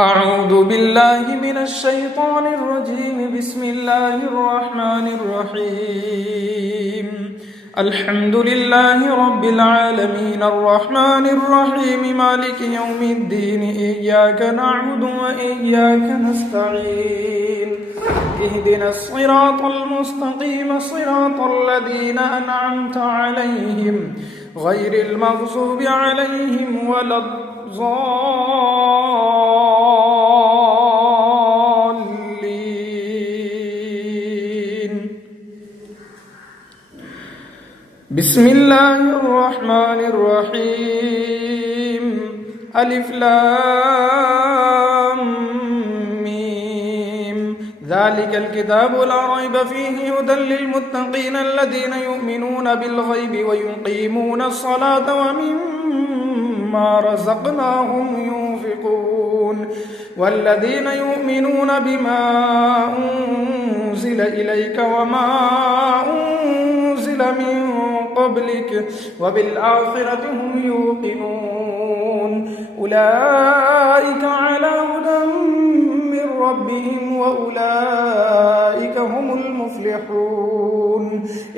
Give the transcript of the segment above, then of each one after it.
أعوذ بالله من الشيطان الرجيم. بسم الله الرحمن الرحيم. الحمد لله رب العالمين الرحمن الرحيم مالك يوم الدين. إياك نعبد وإياك نستعين. اهدنا الصراط المستقيم صراط الذين أنعمت عليهم غير المغضوب عليهم ولا الضالين. بسم الله الرحمن الرحيم. ألف لام ميم. ذلك الكتاب لا ريب فيه هدى للمتقين الذين يؤمنون بالغيب ويقيمون الصلاة ومما رزقناهم ينفقون والذين يؤمنون بما أنزل إليك وما أنزل من قبلك وبالآخرة هم يوقنون. أولئك على هدى من ربهم وأولئك هم المفلحون.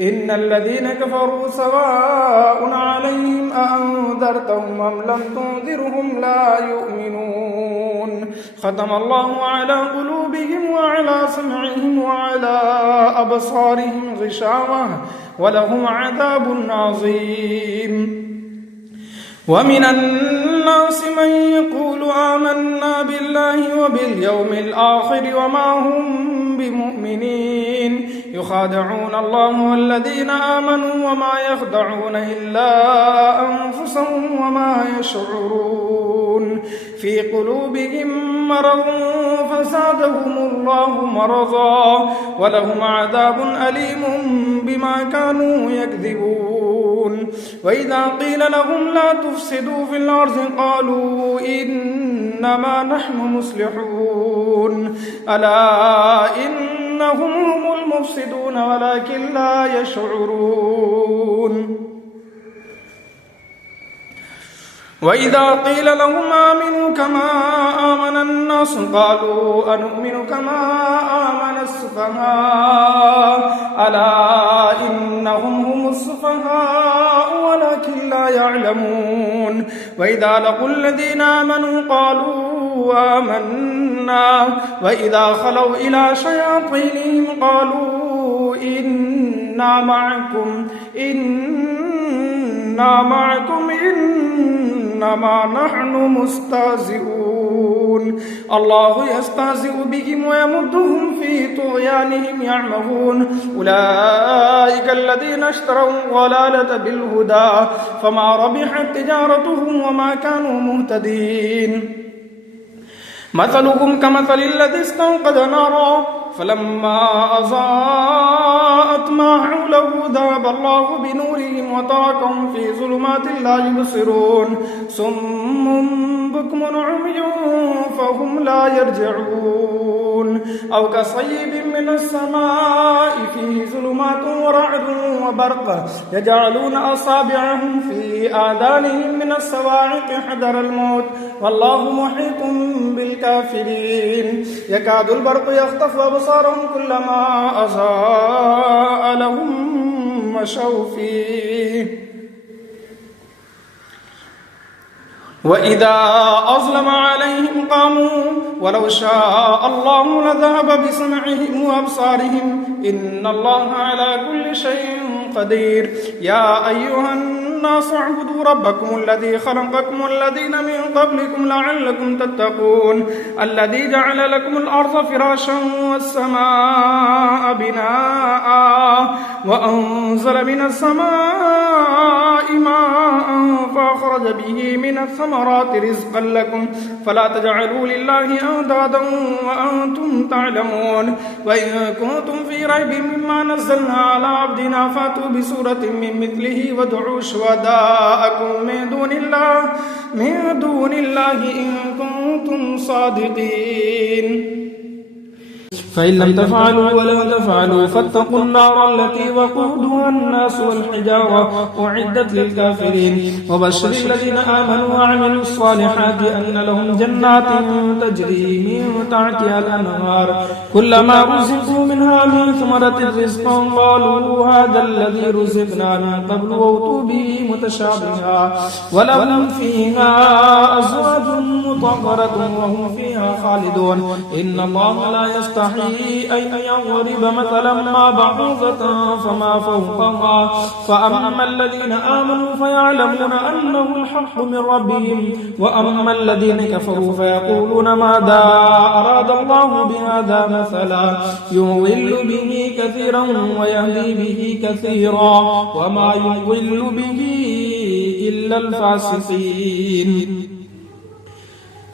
إن الذين كفروا سواء عليهم أأنذرتهم أم لم تنذرهم لا يؤمنون. ختم الله على قلوبهم وعلى سمعهم وعلى أبصارهم غشاوة ولهم عذاب عظيم. ومن الناس من يقول آمنا بالله وباليوم الآخر وما هم بمؤمنين يخادعون الله والذين آمنوا وما يخدعون إلا أنفسهم وما يشعرون. في قلوبهم مرض فزادهم الله مرضا ولهم عذاب أليم بما كانوا يكذبون. وإذا قيل لهم لا تفسدوا في الأرض قالوا إنما نحن مصلحون. ألا إنهم هم المفسدون ولكن لا يشعرون. وإذا قيل لهم آمنوا كما آمن الناس قالوا أنؤمن كما آمن السفهاء. ألا إنهم هم السفهاء ولكن لا يعلمون. وإذا لقوا الذين آمنوا قالوا آمنا وإذا خلوا إلى شياطينهم قالوا إنا معكم إنما نحن مستهزئون. الله يستهزئ بهم ويمدهم في طغيانهم يعمهون. أولئك الذين اشتروا الضلالة بالهدى فما ربحت تجارتهم وما كانوا مهتدين. مثلهم كمثل الذي استوقد نارا فلما أضاءت ما حوله ذهب الله بنورهم وتركهم في ظلمات لا يبصرون. صم بكم عمي فهم لا يرجعون. أو كصيب من السماء فيه ظلمات ورعد وبرق يجعلون أصابعهم في آذانهم من الصواعق حذر الموت والله محيط بالكافرين. يكاد البرق يخطف أبصارهم كلما أضاء لهم مشوا فيه وإذا أظلم عليهم قاموا ولو شاء الله لذهب بسمعهم وأبصارهم إن الله على كل شيء قدير. يا أيها الناس اعبدوا ربكم الذي خلقكم والذين من قبلكم لعلكم تتقون. الذي جعل لكم الأرض فراشا والسماء بناء وأنزل من السماء ماء فأخرج به من الثمرات رزقا لكم فلا تجعلوا لله أندادا وأنتم تعلمون. وإن كنتم في ريب مما نزلنا على عبدنا فأتوا بسورة من مثله وادعوا شهداءكم من دون الله إن كنتم صادقين. فإن لم تفعلوا ولن تفعلوا فاتقوا النار التي وقودها الناس والحجارة أعدت للكافرين وبشر الذين آمنوا وعملوا الصالحات أن لهم جنات تجري من تحتها الأنهار كلما رزقوا منها من ثمرة رزقا قالوا هذا الذي رزقنا من قبل وأتوا به متشابها ولهم فيها أزواج مطهرة وهم فيها خالدون إن الله لا يستحيي أن يضرب مثلا ما بعوضة فما فوقها فأما الذين آمنوا فيعلمون أنه الحق من ربهم وأما الذين كفروا فيقولون ماذا أراد الله بهذا مثلا يضل به كثيرا ويهدي به كثيرا وما يضل به إلا الفاسقين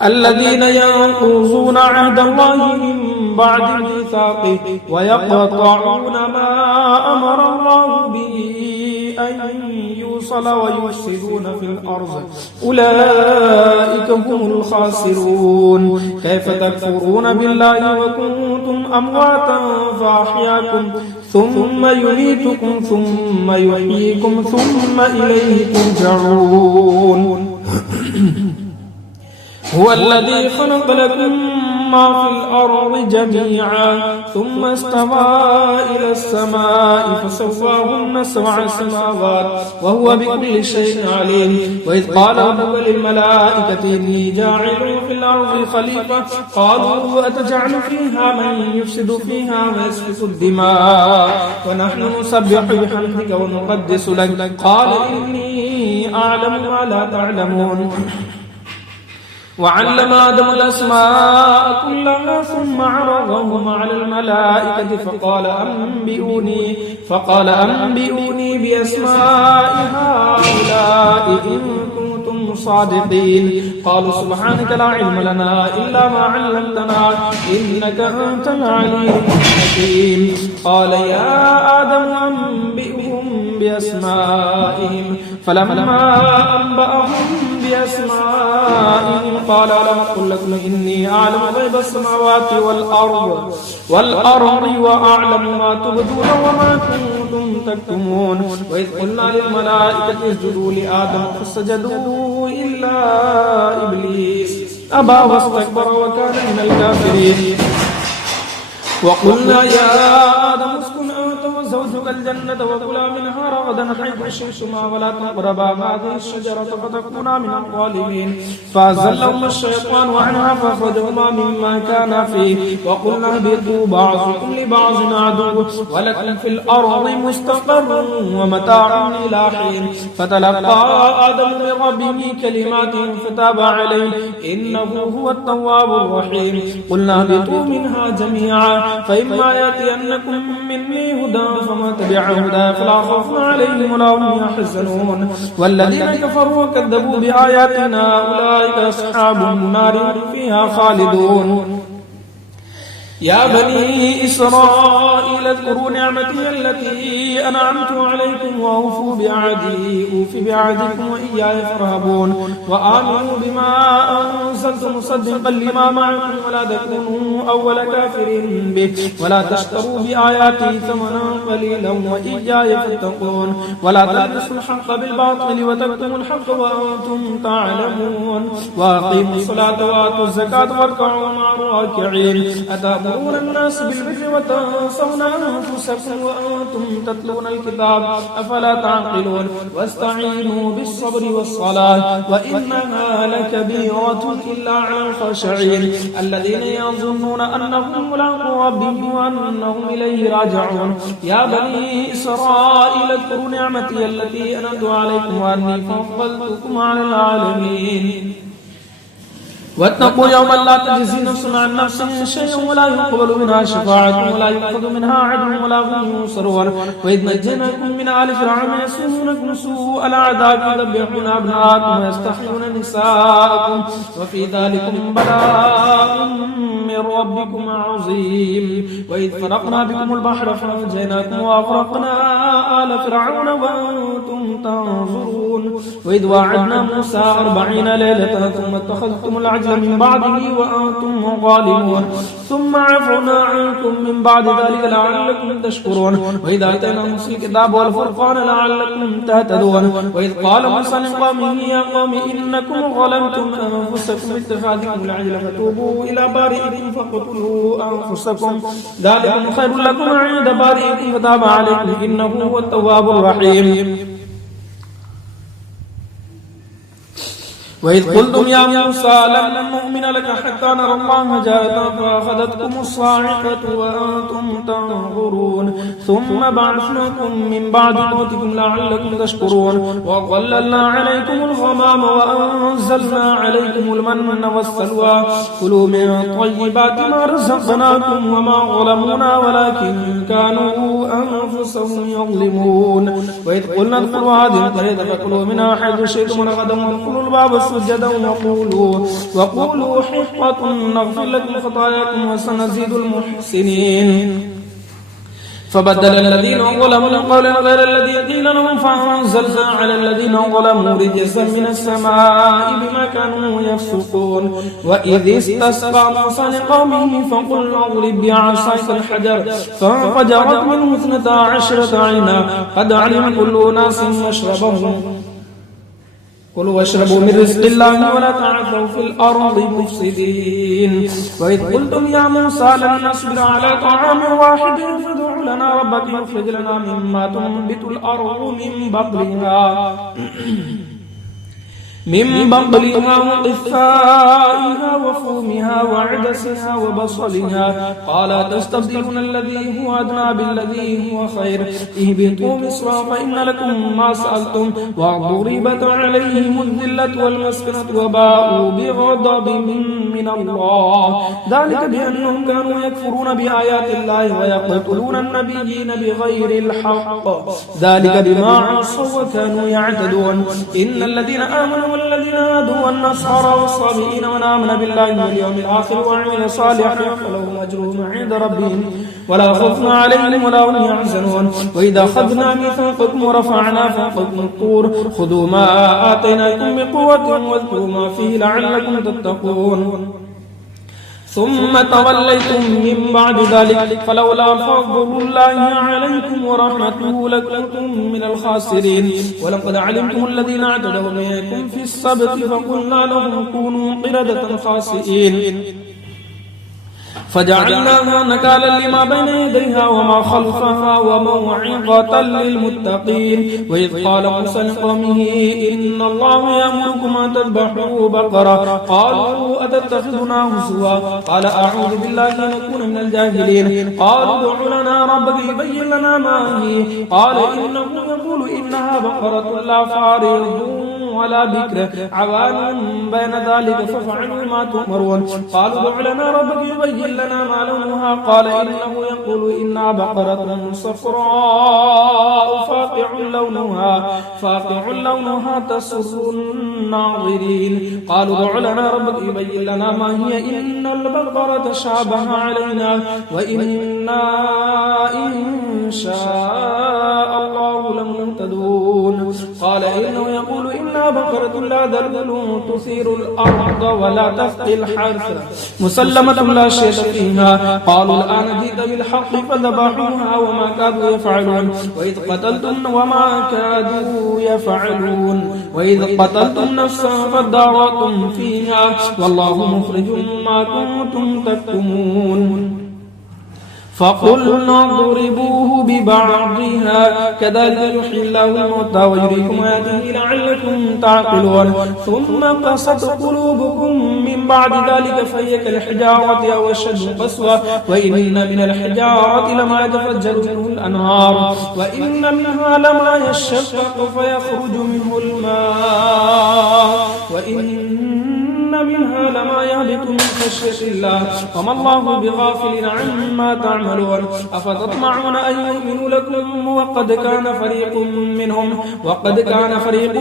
الذين ينقضون عهد الله من بعد ميثاقه ويقطعون ما أمر الله به أن يوصل ويفسدون في الأرض أولئك هم الخاسرون كيف تكفرون بالله وكنتم أمواتا فأحياكم ثم يميتكم ثم يحييكم ثم إليه ترجعون هو الذي خلق لكم ما في الأرض جميعا ثم استوى إلى السماء فسواهن 7 سماوات وهو بكل شيء عليم وإذ قال ربك للملائكة إني جاعل في الأرض خليفة قالوا أتجعل فيها من يفسد فيها ويسفك الدماء ونحن نسبح بحمدك ونقدس لك قال إني أعلم ما لا تعلمون وعلم آدم الأسماء كلها ثم عرضهم على الملائكة فقال أنبئوني بأسماء هؤلاء إن كنتم صادقين قالوا سبحانك لا علم لنا إلا ما علمتنا إنك أنت العليم الحكيم قال يا آدم أنبئهم بأسمائهم فلما أنبأهم بأسمائهم قال ألم أقل لكم إني أعلم غيب السماوات والأرض وأعلم ما تبدون وما كنتم تكتمون وإذ قلنا للملائكة اسجدوا لآدم فسجدوا إلا إبليس أبى واستكبر وكان من الكافرين وقلنا يا آدم اسكن أنت وزوجك الجنة وكلا منها رغدا حيث شئتما ولا تقربا هذه الشجرة فتكونا من الظالمين فأزلهما الشيطان عنها فأخرجهما مما كانا فيه وقلنا اهبطوا بعضكم لبعض عدو ولكم في الأرض مستقر ومتاع إلى حين فتلقى آدم من ربه كلمات فتاب عليه إنه هو التواب الرحيم قلنا اهبطوا منها جميعا فإما يأتينكم مني هدى فمن تبع هداي فلا خوف عليهم ولا هم يحزنون والذين كفروا وكذبوا بآياتنا أولئك أصحاب النار هم فيها خالدون يا بني إسرائيل اذكروا نعمتي التي أنعمت عليكم وأوفوا بعهدي أوف بعهدكم وإياي فارهبون وآمنوا بما أنزلت مصدقا لما معكم ولا تكونوا أول كافر به ولا تشتروا بآياتي ثمنا قليلا وإياي فاتقون ولا تلبسوا الحق بالباطل وتكتموا الحق وأنتم تعلمون وأقيموا الصلاة وآتوا الزكاة واركعوا مع الراكعين تأمرون الناس بالبر وتنسون أنفسكم وأنتم تتلون الكتاب أفلا تعقلون واستعينوا بالصبر والصلاة وإنها لكبيرة إلا على الخاشعين الذين يظنون أنهم ملاقو ربهم وأنهم إليه راجعون يا بني إسرائيل اذكروا نعمتي التي أنعمت عليكم وأني فضلتكم على العالمين واتقوا يوما لا تجزي نفس عن نفس شيئا ولا يقبل منها شفاعة ولا يؤخذ منها عدل ولا هم ينصرون وإذ نجيناكم من آل فرعون يسومونكم سوء العذاب يذبحون أبناءكم ويستحيون نساءكم وفي ذلكم بلاء من ربكم عظيم وإذ فرقنا بكم البحر فأنجيناكم وأغرقنا آل فرعون وأنتم تنظرون وإذ وعدنا موسى 40 ليلة ثم اتخذتم العجل من بعده وأنتم ظالمون ثم عفونا عنكم من بعد ذلك لعلكم تشكرون وإذا آتينا موسى الكتاب والفرقان لعلكم تهتدون وإذ قال موسى لقومه يا قوم إنكم ظلمتم أنفسكم باتخاذكم العجل فتوبوا إلى بارئكم فاقتلوا أنفسكم ذلكم خير لكم عند بارئكم فتاب عليكم إنه هو التواب الرحيم وإذ قلتم يا موسى لن نؤمن لك حتى نرى الله جاهرا فأخذتكم الصاعقة وأنتم تنظرون ثم بعثناكم من بعد موتكم لعلكم تشكرون وظللنا عليكم الغمام وأنزلنا عليكم المن والسلوى كلوا من طيبات ما رزقناكم وما ظلمونا ولكن كانوا أنفسهم يظلمون وإذ قلنا ادخلوا هذه القرية فكلوا منها حيث شئتم رغدا وادخلوا الباب سجدا وقولوا حطة نغفر لكم خطاياكم وسنزيد المحسنين فبدل الذين ظلموا قولا غير الذي قيل لهم فأنزلنا على الذين ظلموا رجزا من السماء بما كانوا يفسقون وإذ استسقى موسى لقومه فقلنا اضرب بعصاك الحجر فانفجرت منه 12 عينا قد علم كل أناس مشربهم كلوا واشربوا من رزق الله ولا تعثوا في الأرض مفسدين وإذ قلتم يا موسى لن نصبر على طعام واحد فادع لنا ربك يخرج لنا مما تنبت الأرض من بقلها وقثائها وفومها وعدسها وبصلها قال تستبدلون الذي هو أدنى بالذي هو خير اهبطوا مصرا فإن لكم ما سألتم وضربت عليهم الذلة والمسكنة وباءوا بغضب من الله ذلك بأنهم كانوا يكفرون بآيات الله ويقتلون النبيين بغير الحق ذلك بما عصوا وكانوا يعتدون إن الذين آمنوا والذين هادوا والنصارى والصابئين من آمن بالله واليوم الآخر وعمل صالحا فلهم أجرهم عند ربهم ولا خوف عليهم ولا هم يحزنون وإذا أخذنا ميثاقكم ورفعنا فوقكم الطور خذوا ما آتيناكم بقوة واذكروا ما فيه لعلكم تتقون ثم توليتم من بعد ذلك فلولا فضل الله عليكم ورحمته لكنتم من الخاسرين ولقد علمتم الذين اعتدوا منكم في السبت فقلنا لهم كونوا قردة خاسئين فجعلناها نكالا لما بين يديها وما خلفها وموعظة للمتقين وإذ قال موسى لقومه إن الله يأمركم أن تذبحوا بقرة قالوا أتتخذنا هزوا قال أعوذ بالله أن أكون من الجاهلين قالوا ادع لنا ربك يبين لنا ما هي قال إنه يقول إنها بقرة لا فارض ولا بكر عوان بين ذلك فافعلوا ما تؤمرون قالوا ادع لنا ربك يبين لنا ما لونها قال إنه يقول إنها بقرة صفراء فاقع لونها تسر الناظرين قالوا ادع لنا ربك يبين لنا ما هي إن البقرة شابه علينا وإنا إن شاء الله لمهتدون قال إنه يقول إنها بقرة لا ذلول تثير الأرض ولا تسقي الحرث مسلمة لا شيء فيها قالوا الآن جئت بالحق فذبحوها وما كادوا يفعلون وإذ قتلتم نفسا فادارأتم فيها والله مخرج ما كنتم تكتمون فقلنا اضربوه ببعضها كذلك يحيي الله الموتى ويريكم آياته لعلكم تعقلون ثم قست قلوبكم من بعد ذلك فهي كالحجارة أو أشد قسوة وإن من الحجارة لما يتفجر منه الأنهار وإن منها لما يشقق فيخرج منه الماء وإن منها لما يهبط من خشية الله وما الله بغافل عما تعملون أفتطمعون أن يؤمنوا لكم وقد كان فريق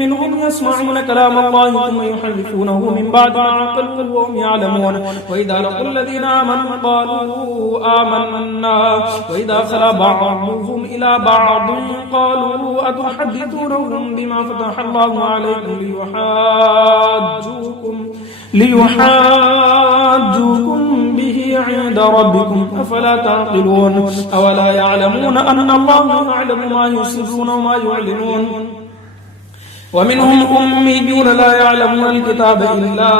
منهم يسمعون كلام الله ثم يحرفونه من بعد ما عقلوه وهم يعلمون وإذا لقوا الذين آمنوا قالوا آمنا وإذا خلا بعضهم إلى بعض قالوا أتحدثونهم بما فتح الله عليكم ليحاجوكم به عند ربكم أفلا تعقلون أولا يعلمون أن الله يعلم ما يسرون وما يعلنون ومنهم أميون لا يعلمون الكتاب إلا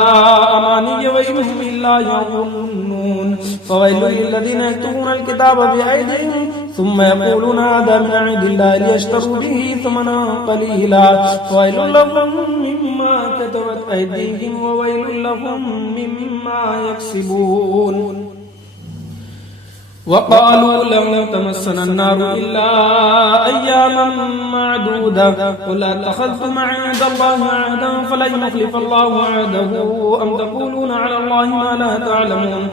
أماني وإنهم إلا يظنون فويل للذين يكتبون الكتاب بأيديهم ثم يقولون هذا من عند الله ليشتروا به ثمنا قليلا فويل لهم مما كتبت أيديهم وويل لهم مما يكسبون وقالوا لن تمسنا النار إلا أياما معدودة قل أتخذتم عند الله عهدا فلن يخلف الله عهده أم تقولون على الله ما لا تعلمون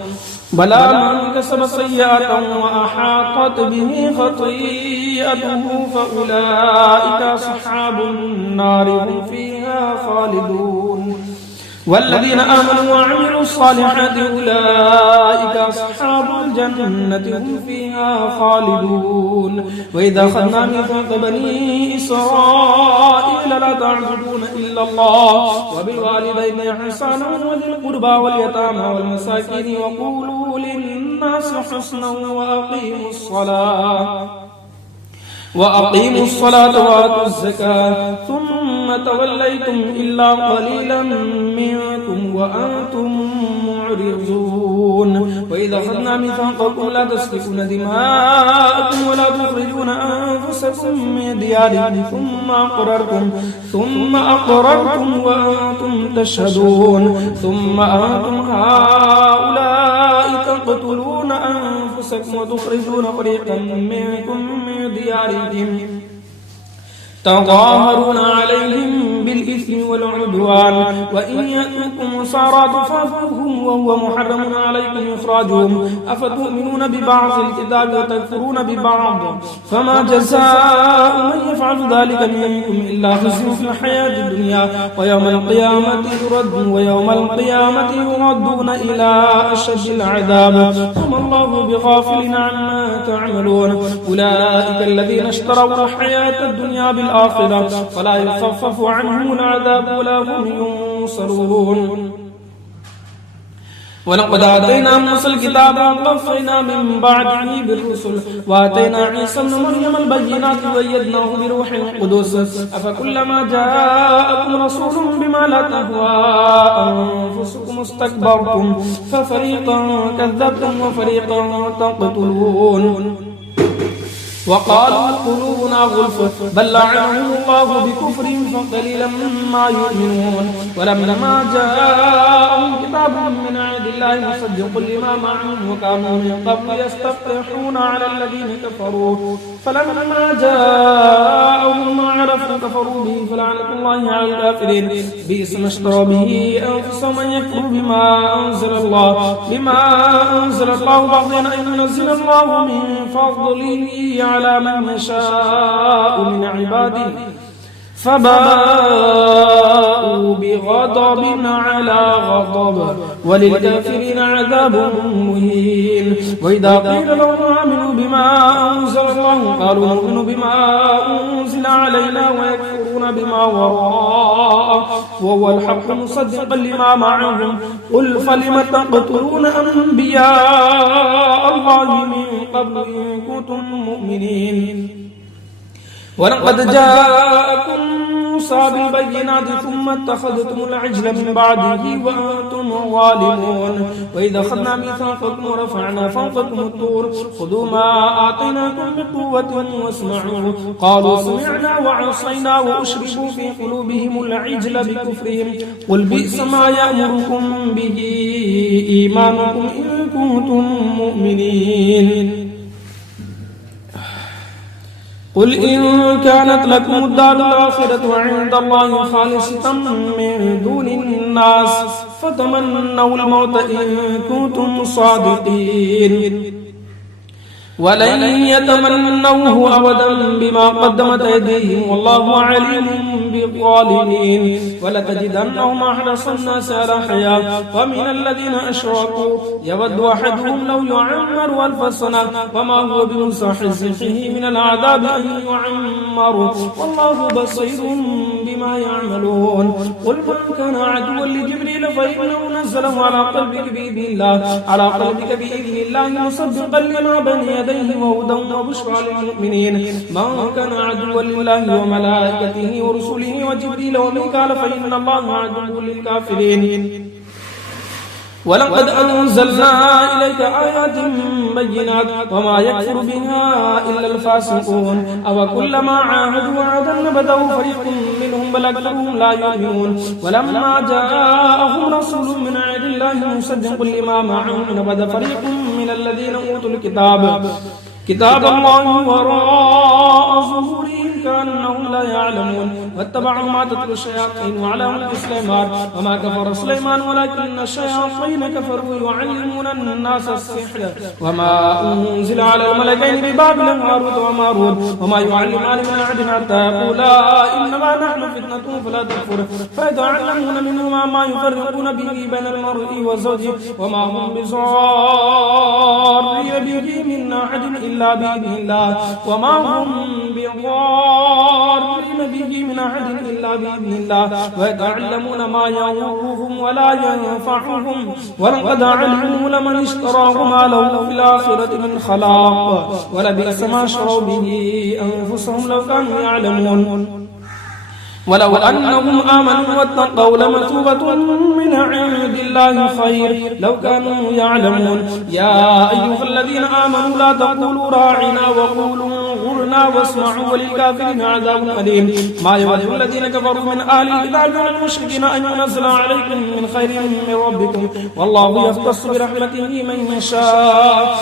بلى من كسب سيئة وأحاطت به خطيئته فأولئك أصحاب النار هم فيها خالدون والذين آمنوا وعملوا الصالحات أولئك أصحاب الجنة هم فيها خالدون وإذا أخذنا ميثاق بني إسرائيل لا تعبدون إلا الله وبالوالدين إحسانا وذي القربى واليتامى والمساكين وقولوا للناس حسنا وأقيموا الصلاة وآتوا الزكاة ثم توليتم إلا قليلا منكم وأنتم معرضون وإذا أخذنا ميثاقكم لا تسفكون دماءكم ولا تخرجون أنفسكم من دياركم ثم أقررتم وأنتم تشهدون ثم أنتم هؤلاء تقتلون أنفسكم وتخرجون فريقا منكم من ديارهم تظاهرون عليهم بالإثم والعدوان وإن يأتوكم سارى تفافوهم وهو محرم عليكم إخراجهم أفتؤمنون ببعض الكتاب وتكفرون ببعض فما جزاء من يفعل ذلك منكم إلا خزي في الحياة الدنيا ويوم القيامة يردون إلى أشد العذاب وما الله بغافل عما تعملون أولئك الذين اشتروا الحياة الدنيا بالآخرة فلا يخفف عنهم العذاب ولا هم ينصرون ولقد آتينا موسى الكتاب وقفينا من بعده بالرسل وآتينا عيسى ابن مريم البينات وأيدناه بروح القدس أفكلما جاءكم رسول بما لا تهوى أنفسكم استكبرتم ففريقا كذبتم وفريقا تقتلون وقالوا قلوبنا غلف بل لعنهم الله بكفرهم فقليلا ما يؤمنون ولما جاءهم كتاب من عند الله مصدق لما معهم وكانوا من قبل يستفتحون على الذين كفروا فلما جاءهم ما عرفوا كفروا به فلعنة الله على الكافرين بئس ما اشتروا به أنفسهم أن يكفروا بما أنزل الله بغيا أن ينزل الله من فضله على من يشاء من عباده فباءوا بغضب على غضب وللكافرين عذاب مهين وإذا قيل لهم آمنوا بما أنزل الله قالوا نؤمن بما أنزل علينا ويكفرون بما وراءه وهو الحق مصدقا لما معهم قل فلم تقتلون أنبياء الله من قبل إن كنتم مؤمنين ولقد جاءكم موسى بالبينات ثم اتخذتم العجل من بعده وأنتم ظالمون وإذا أخذنا ميثاقكم ورفعنا فوقكم الطور خذوا ما آتيناكم بقوة واسمعوا قالوا سمعنا وعصينا وأشربوا في قلوبهم العجل بكفرهم قل بئس ما يأمركم به إيمانكم إن كنتم مؤمنين قل إن كانت لكم الدار الآخرة عند الله خالصة من دون الناس فتمنوا الموت إن كنتم صادقين ولن يتمنوه أبدا بما قدمت أيديهم والله عليم بالظالمين ولتجدنهم أحرص الناس على حياة ومن الذين أشركوا يود أحدهم لو يعمر 1000 سنة وما هو بمزحزحه من العذاب أن يعمر والله بصير بما يعملون قل من كان عدوا لجبريل فإنه نزله على قلبك بإذن الله مصدقا لما بين يديه وهدى وبشرى للمؤمنين من كان عدوا لله وملائكته ورسله وجبريل وميكال فإن الله عدو للكافرين ولقد أنزلنا إليك آيات بينات وما يكفر بها إلا الفاسقون أو كلما عاهدوا عهدا نبذه فريق منهم بل أكثرهم لا يؤمنون ولما جاءهم رسول من عند الله مصدق لما معهم نبذ فريق من الذين أوتوا كتاب الله وراء ظهورهم كأنهم لا يعلمون واتبعوا ما تتلو الشياطين على ملك سليمان وما كفر سليمان ولكن الشياطين كفروا يعلمون الناس السحر وما أنزل على الملكين ببابل هاروت وماروت وما يعلمان من أحد حتى يقولا إنما نحن فتنة فلا تكفر فيتعلمون منهما ما يفرقون به بين المرء وزوجه وما هم بضارين به من أحد إلا بإذن الله وما هم بضارين به من أحد إلا بإذن الله ويتعلمون ما يضرهم ولا ينفعهم ولقد علموا لمن اشتراه ما له في الآخرة من خلاق ولبئس ما شروا به أنفسهم لو كانوا يعلمون ولو أنهم آمنوا واتقوا لمثوبة من عند الله خير لو كانوا يعلمون يا أيها الذين آمنوا لا تقولوا راعنا وقولوا انظرنا واسمعوا وللكافرين عذاب أليم ما يود الذين كفروا من أهل الكتاب والمشركين أن ينزل عليكم من خير من ربكم والله يختص برحمته من يشاء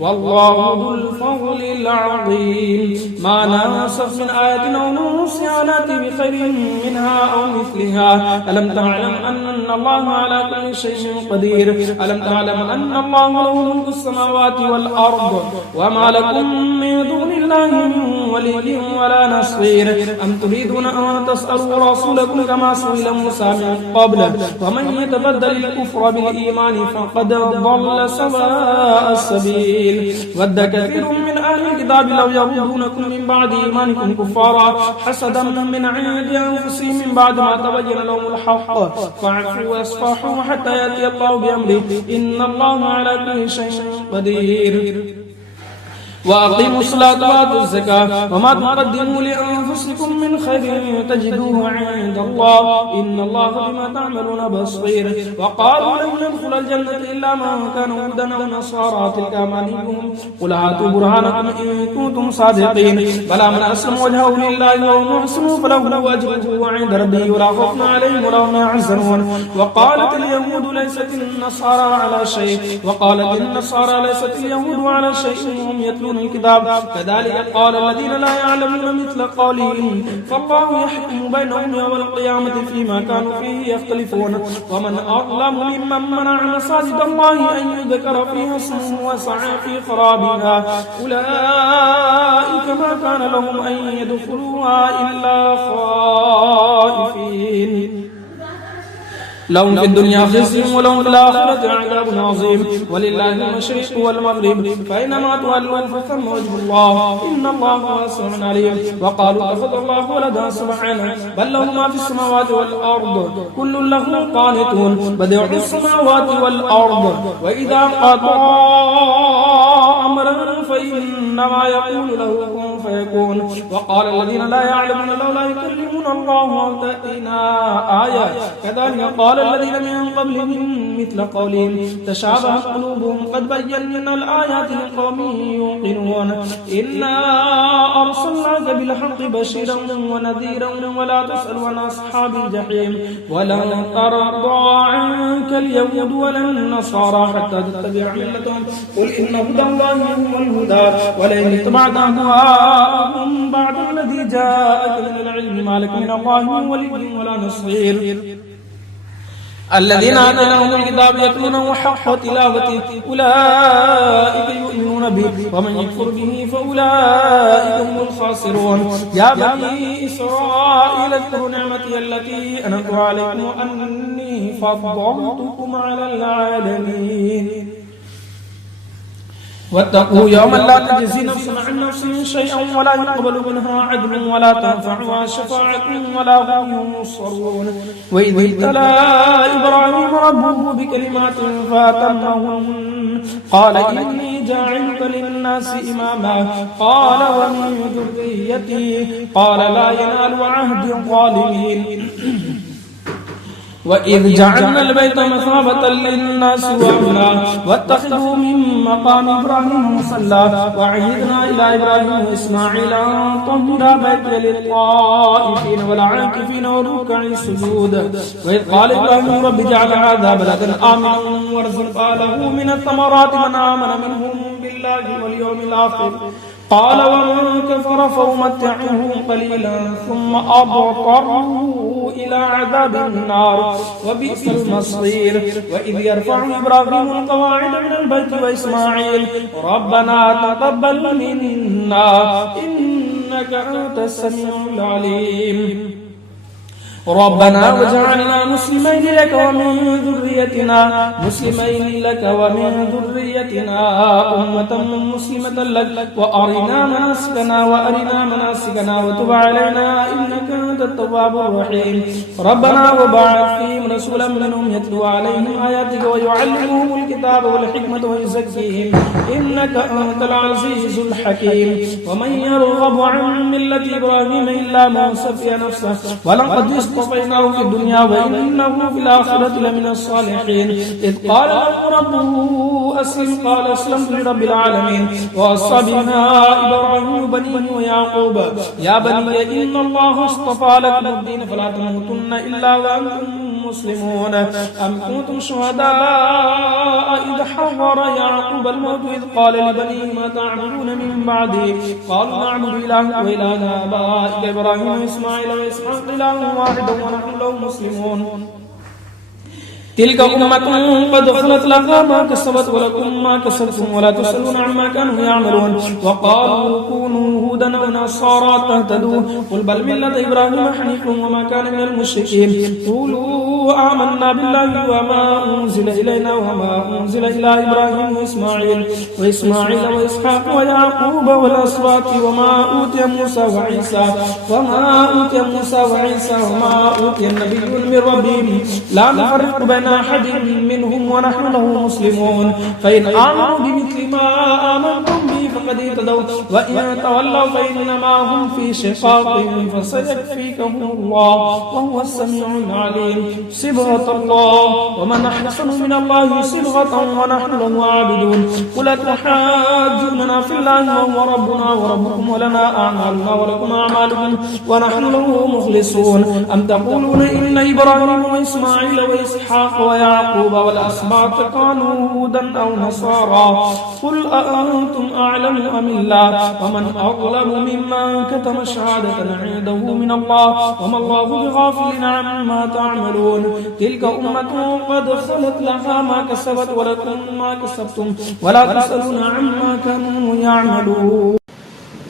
والله ذو الفضل العظيم ما ننسخ من آية أو ننسها نأتي بخير منها أو مثلها ألم تعلم أن الله على كل شيء قدير ألم تعلم أن الله له ملك السماوات والأرض وما لكم من دون الله من ولي ولا نصير أم تريدون أن تسألوا رسولكم كما سئل موسى من قبل ومن يتبدل الكفر بالإيمان فقد ضل سواء السبيل ود كثير من أهل الكتاب لو يردونكم من بعد إيمانكم كفارا حسدا من عند أنفسهم من بعد ما تبين لهم الحق فاعفوا واصفحوا حتى يأتي الله بأمره إن الله على كل شيء قدير وأقيموا الصلاة وآتوا الزكاة وما تقدموا لأنفسكم من خير تجدوه عند الله إن الله بما تعملون بصير وقالوا لن ندخل الجنة إلا من كان هودا أو نصارى تلك أمانيهم قل هاتوا برهانكم إن كنتم صادقين بلى من أسلم وجهه لله وهو محسن فله أجره عند ربه ولا خوف عليهم ولا هم يحزنون وقالت اليهود ليست النصارى على شيء وقالت النصارى ليست اليهود على شيء وهم يتلون الكتاب كذلك قال الذين لا يعلمون مثل قولهم فالله يحكم بينهم يوم القيامة فيما كانوا فيه يختلفون ومن أظلم ممن منع مساجد الله أن يذكر فيها اسمه وسعى في خرابها أولئك ما كان لهم أن يدخلوها إلا خائفين لهم في الدنيا خزي ولهم في الآخرة عذاب عظيم ولله المشرق والمغرب فإنما تولوا فثم وجه الله إن الله واسع عليم وقالوا اتخذ الله ولدا سبحانه بل له ما في السماوات والأرض كل له قانتون بديع السماوات والأرض وإذا قضى أمرا فإنما يقول له كن فيكون وقال الذين لا يعلمون لولا يكلمنا الله أو تأتينا آية كذلك قال الذين من قبلهم مثل قولهم تشابهت قلوبهم قد بينا الآيات لقوم يوقنون إنا أرسلناك بالحق بشيرا ونذيرا ولا تسأل عن أصحاب الجحيم ولن ترضى عنك اليهود ولا النصارى حتى تتبع ملتهم قل إن هدى الله هو الهدى ولئن اتبعت أهواءهم بعد الذي جاءك من العلم ما لك من الله من ولي ولا نصير الذين آتيناهم الكتاب يتلونه حق تلاوته أولئك يؤمنون به ومن يكفر به فأولئك هم الخاسرون يا بني إسرائيل اذكروا نعمتي التي أنعمت عليكم وأني فضلتكم على العالمين واتقوا يوما لا تجزي نفس عن نفس شيئا ولا يقبل منها عدل ولا تنفعها شفاعة ولا هم ينصرون وإذ ابتلى إبراهيم ربه بكلمات فأتمهن قال إني جاعلك للناس إماما قال ومن ذريتي قال لا ينال عهد الظالمين وإذ جعلنا البيت مثابة للناس وأمنا واتخذوا من مقام إبراهيم مصلى وعهدنا إلى إبراهيم وإسماعيل أن طهرا بيتي للطائفين والعاكفين والركع السجود وإذ قال إبراهيم رب اجعل هذا بلدا آمنا وارزق أهله من الثمرات من آمن منهم بالله واليوم الآخر قال ومن كفر فأمتعه قليلا ثم أضطره إلى عذاب النار وبئس المصير وإذ يرفع إبراهيم القواعد من البيت وإسماعيل ربنا تقبل منا إنك أنت السميع العليم ربنا واجعلنا مسلمين لك ومن ذريتنا أمة مسلمة لك وأرنا مناسكنا وتب علينا إنك أنت التواب الرحيم ربنا وبعث فيهم رسولا منهم يتلو عليهم آياتك ويعلمهم الكتاب والحكمة ويزكيهم إنك أنت العزيز الحكيم ومن يرغب عن ملة إبراهيم إلا من سفي نفسه ولقد اصطفيناه في الدنيا وإنه في الآخرة لمن الصالحين إذ قال له ربه أسلم قال أسلمت لرب العالمين ووصى بها إبراهيم بنيه ويعقوب يا بني إن الله اصطفى لكم الدين فلا تموتن إلا وأنتم مسلمون أم كنتم شهداء إذ حضر يعقوب الموت إذ قال لبنيه ما تعبدون من بعدي قالوا نعبد إلهك وإله آبائك إبراهيم وإسماعيل وإسحاق إله واحد ونحن له مسلمون تلك أمة قد خلت لها ما كسبت ولكم ما كسبتم ولا تسألون عما كانوا يعملون وقالوا كونوا هودا أو نصارى تهتدوا قل بل ملة إبراهيم حنيفا وما كان من المشركين قولوا آمنا بالله وما أنزل إلينا وما أنزل إلى إبراهيم وإسماعيل وإسحاق ويعقوب والأسباط وما أوتي موسى وعيسى وما أوتي النبيون من ربهم لا نفرق بين أحد منهم ونحن له مسلمون فإن آمنوا بمثل ما آمنتم به فقد اهتدوا وإن تولوا فإنما هم في شقاق فسيكفيكهم الله وهو السميع العليم صبغة الله ومن أحسن من الله صبغة ونحن له عابدون قل أتحاجوننا في الله وهو ربنا وربكم ولنا أعمالنا ولكم أعمالكم ونحن له مخلصون أم تقولون إن إبراهيم وإسماعيل وإسحاق ويعقوب والأسباط كانوا هودا أو نصارى قل أأنتم أعلم أم الله ومن أظلم ممن كتم شهادة عنده من الله وما الله بغافل عما تعملون تلك أمة قد خلت لها ما كسبت ولكم ما كسبتم ولا تسألون عما كانوا يعملون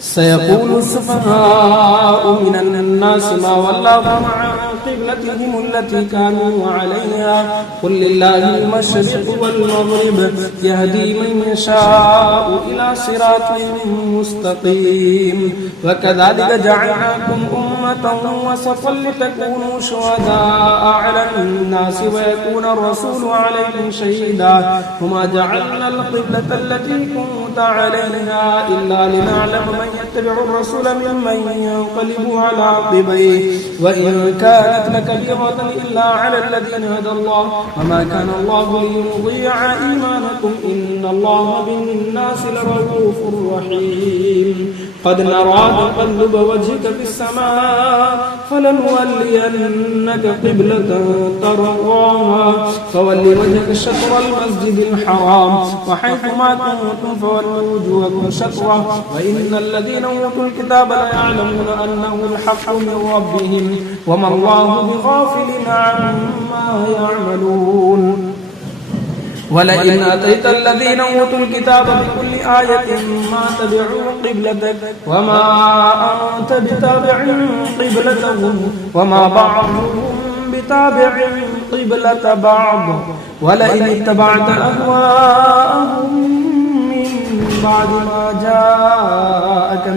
سيقول السفهاء من الناس ما ولاهم عن قبلتهم التي كانوا عليها قل لله المشرق والمغرب يهدي من يشاء إلى صراط مستقيم وكذلك جعلناكم أمة وسطا لتكونوا شهداء على الناس ويكون الرسول عليكم شهيدا وما جعلنا القبلة التي كنت عليها إلا لنعلم من يتبع الرسول ممن ينقلب على عقبيه وإن كانت لكبيرة إلا على الذين هدى الله وما كان الله ليضيع إيمانكم إن الله بالناس لرؤوف رحيم قد نرى تقلب وجهك في السماء فلنولينك قبلة ترضاها فول وجهك شطر المسجد الحرام وحيث ما كنتم فولوا وجوهكم شطره وإن الذين أوتوا الكتاب ليعلمون أنه الحق من ربهم وما الله بغافل عما يعملون ولئن أتيت الذين أوتوا الكتاب بكل آية ما تبعوا قبلتك وما أنت بتابع قبلتهم وما بعضهم بتابع قبلة بعض ولئن اتبعت أهواءهم من بعد ما جاءك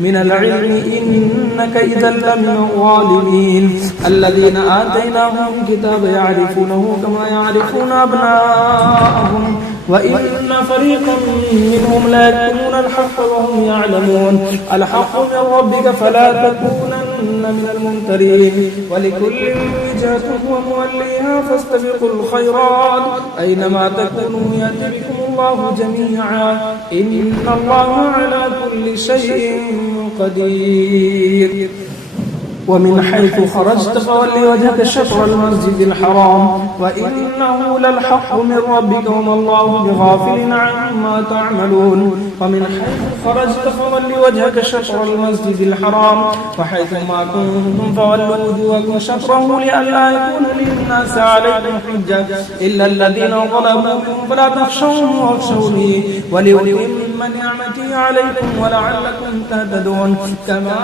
من العلم إنك إذا لمن الظالمين الذين آتيناهم الكتاب يعرفونه كما يعرفون أبناءهم وإن فريقا منهم لا يكتمون الحق وهم يعلمون الحق من ربك فلا تكونن من الممترين ولكل وجهة هو موليها فاستبقوا الخيرات أينما تكونوا يأتي بكم الله جميعا إن الله على كل شيء قدير ومن حيث خرجت فول وجهك شطر المسجد الحرام وإنه للحق من ربك وما الله بغافل عما تعملون ومن حيث خرجت فول وجهك شطر المسجد الحرام وحيث ما كنتم فولوا وجوهكم شطره لئلا يكون للناس عليكم حجة إلا الذين ظلموا منكم فلا تخشوهم واخشوني ولأتم نعمتي عليكم ولعلكم تهتدون كما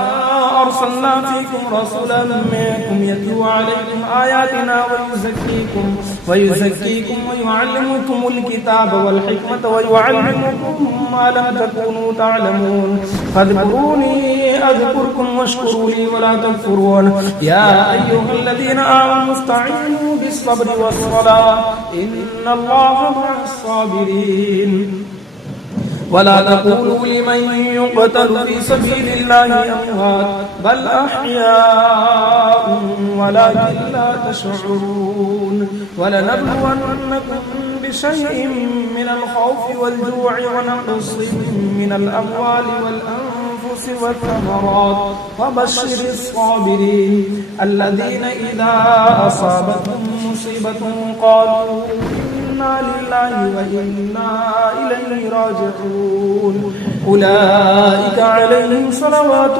أرسلنا فيكم رسولا منكم يتلو عليكم آياتنا ويزكيكم ويعلمكم الكتاب والحكمة ويعلمكم ما لم تكونوا تعلمون فاذكروني أذكركم واشكروا لي ولا تكفرون يا أيها الذين آمنوا استعينوا بالصبر والصلاة إن الله مع الصابرين ولا تقولوا لمن يقتل في سبيل الله أموات بل أحياء ولكن لا تشعرون ولنبلونكم بشيء من الخوف والجوع ونقص من الأموال والأنفس والثمرات وبشر الصابرين الذين إذا أصابتهم مصيبة قالوا إنا لله وإنا إليه راجعون أولئك عليهم صلوات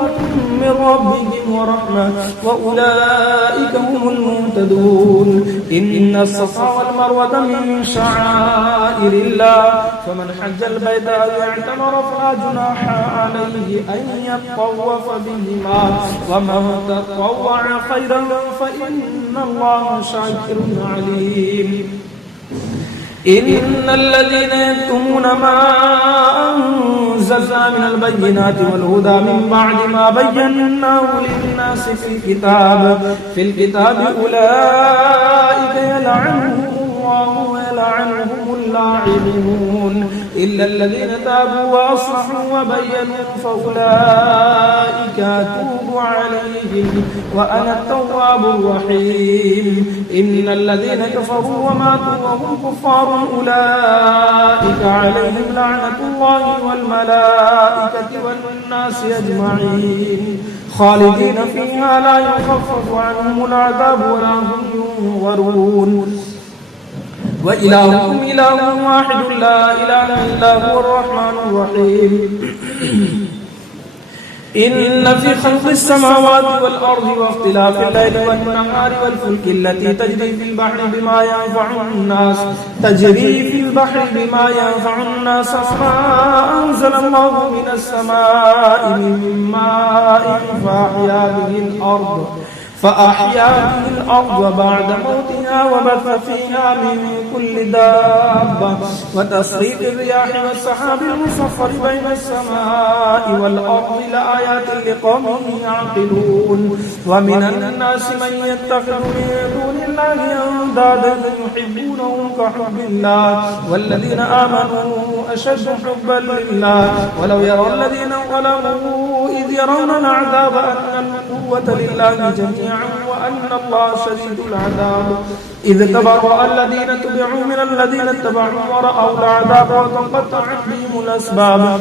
من ربهم ورحمة وأولئك هم المهتدون إن الصفا والمروة من شعائر الله فمن حج البيت أو اعتمر فلا جناح عليه أن يطوف بهما ومن تطوع خيرا فإن الله شاكر عليم إن الذين يكتمون ما أنزلنا من البينات والهدى من بعد ما بيناه للناس في الكتاب أولئك يلعنهم الله ويلعنهم اللاعنون إلا الذين تابوا وأصلحوا وبينوا فأولئك أتوب عليهم وأنا التواب الرحيم إن الذين كفروا وماتوا وهم كفار أولئك عليهم لعنة الله والملائكة والناس أجمعين خالدين فيها لا يخفف عنهم العذاب ولا هم ينظرون وإلهكم إله واحد لا إله إلا هو الرحمن الرحيم إن في خلق السماوات والأرض واختلاف الليل والنهار والفلك التي تجري في البحر بما ينفع الناس وما أنزل الله من السماء من ماء فأحيا به الأرض بعد موتها وبث فيها من كل دابة وتصريف الرياح والسحاب المسخر بين السماء والأرض لآيات لقوم يعقلون ومن الناس من يتخذ من دون الله أندادا يحبونهم كحب الله والذين آمنوا أشد حبا لله ولو يرى الذين ظلموا إذ يرون العذاب أن القوة لله جميعا وأن الله شديد العذاب إذ تبرأ الذين تبعوا من الذين اتبعوا ورأوا العذاب وتقطعت بهم الأسباب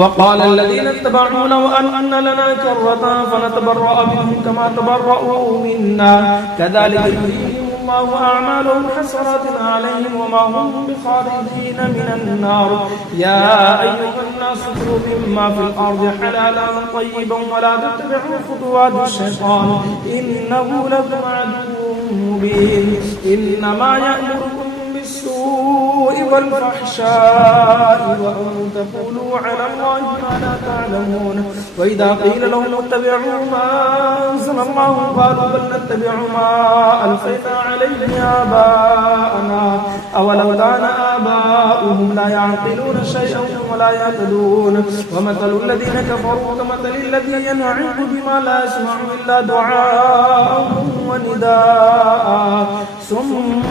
وقال الذين اتبعوا لو أن لنا كرة فنتبرأ منهم كما تبرأوا منا كذلك يريهم الله أعمالهم حسرات عليهم وما هم بخارجين من النار يا أيها الناس كلوا مما في الأرض حلالا طيبا ولا تتبعوا خطوات الشيطان إنه لكم عدو مبين إنما يأمركم بالسوء والفحشاء وأن تقولوا على الله ما لا تعلمون وإذا قيل لهم اتبعوا ما أنزل الله قالوا بل نتبع ما ألقينا عليه آباءنا أولو كان آباؤهم لا يعقلون شيئا ولا يهتدون ومثل الذين كفروا كمثل الذي ينعق بما لا يسمع إلا دعاء ونداء صم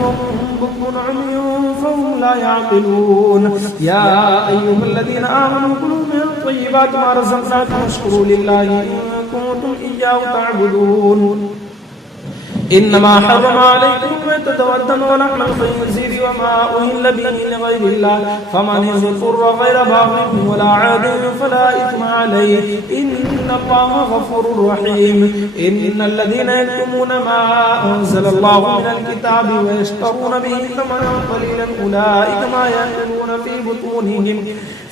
بكم عمي فهم لا يعقلون يا أيها الذين آمنوا كلوا من طيبات ما رزقناكم واشكروا لله إن كنتم إياه تعبدون إنما حرم عليكم الميتة والدم ولحم الخنزير وما أهل به لغير الله فمن اضطر غير باغ ولا عاد فلا إثم عليه إن الله غفور رحيم إن الذين يكتمون ما أنزل الله من الكتاب ويشترون به ثمنا قليلا أولئك ما يأكلون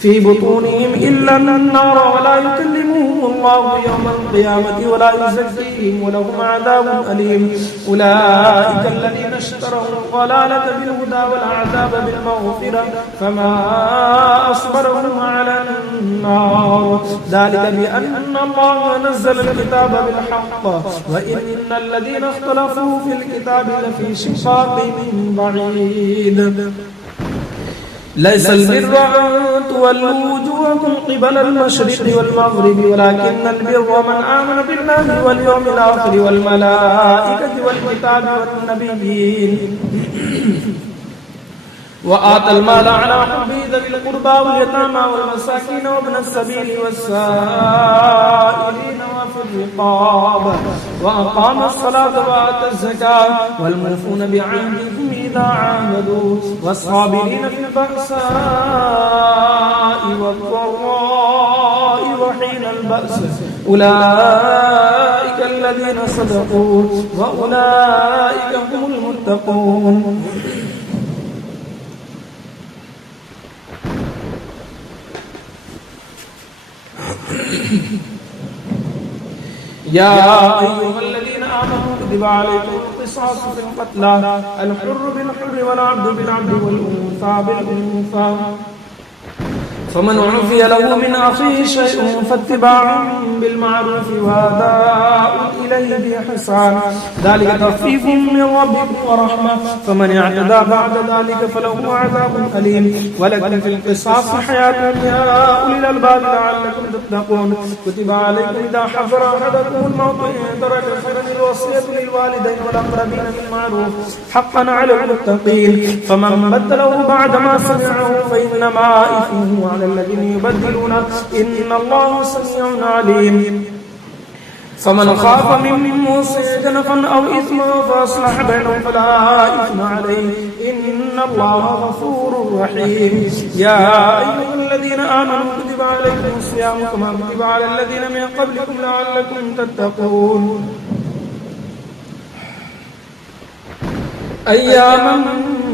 في بطونهم إلا النار ولا يكلمهم الله يوم القيامة ولا يزكيهم ولهم عذاب أليم أولئك الذين اشتروا الضلالة بالهدى والعذاب بالمغفرة فما أصبرهم على النار ذلك بأن الله نزل الكتاب بالحق وإن الذين اختلفوا في الكتاب لفي شقاق بعيد ليس البر أن تولوا وجوهكم قبل المشرق والمغرب ولكن البر من آمن بالله واليوم الآخر والملائكة والكتاب والنبيين وآتى المال على حبه ذوي القربى واليتامى والمساكين وابن السبيل والسائلين وفي الرقاب وأقام الصلاة وآتى الزكاة والموفون بعهدهم إذا عاهدوا والصابرين في البأساء والضراء وحين البأس أولئك الذين صدقوا وأولئك هم المتقون يا أيها الذين آمنوا كتب عليكم القصاص في القتلى الحر بالحر والعبد بالعبد والأنثى بالأنثى فمن عفي له من أخيه شيء فاتباع بالمعروف وأداء إليه بإحسان ذلك تخفيف من ربكم ورحمة فمن اعتدى بعد ذلك فله عذاب أليم ولكم في القصاص حياة يا أولي الألباب لعلكم تتقون كتب عليكم إذا حضر أحدكم الموت إن ترك خيرا الوصية للوالدين والأقربين بالمعروف حقا على المتقين فمن بدله بعد ما سمعه فإنما إثمه على الذين يبدلون إن الله سميع عليم فمن خاف من موصى جنفا أو إثما فأصلح بينهم فلا إثم عليه إن الله غفور رحيم يا أيها الذين آمنوا كتب عليكم الصيام كما كتب على الذين من قبلكم لعلكم تتقون أياما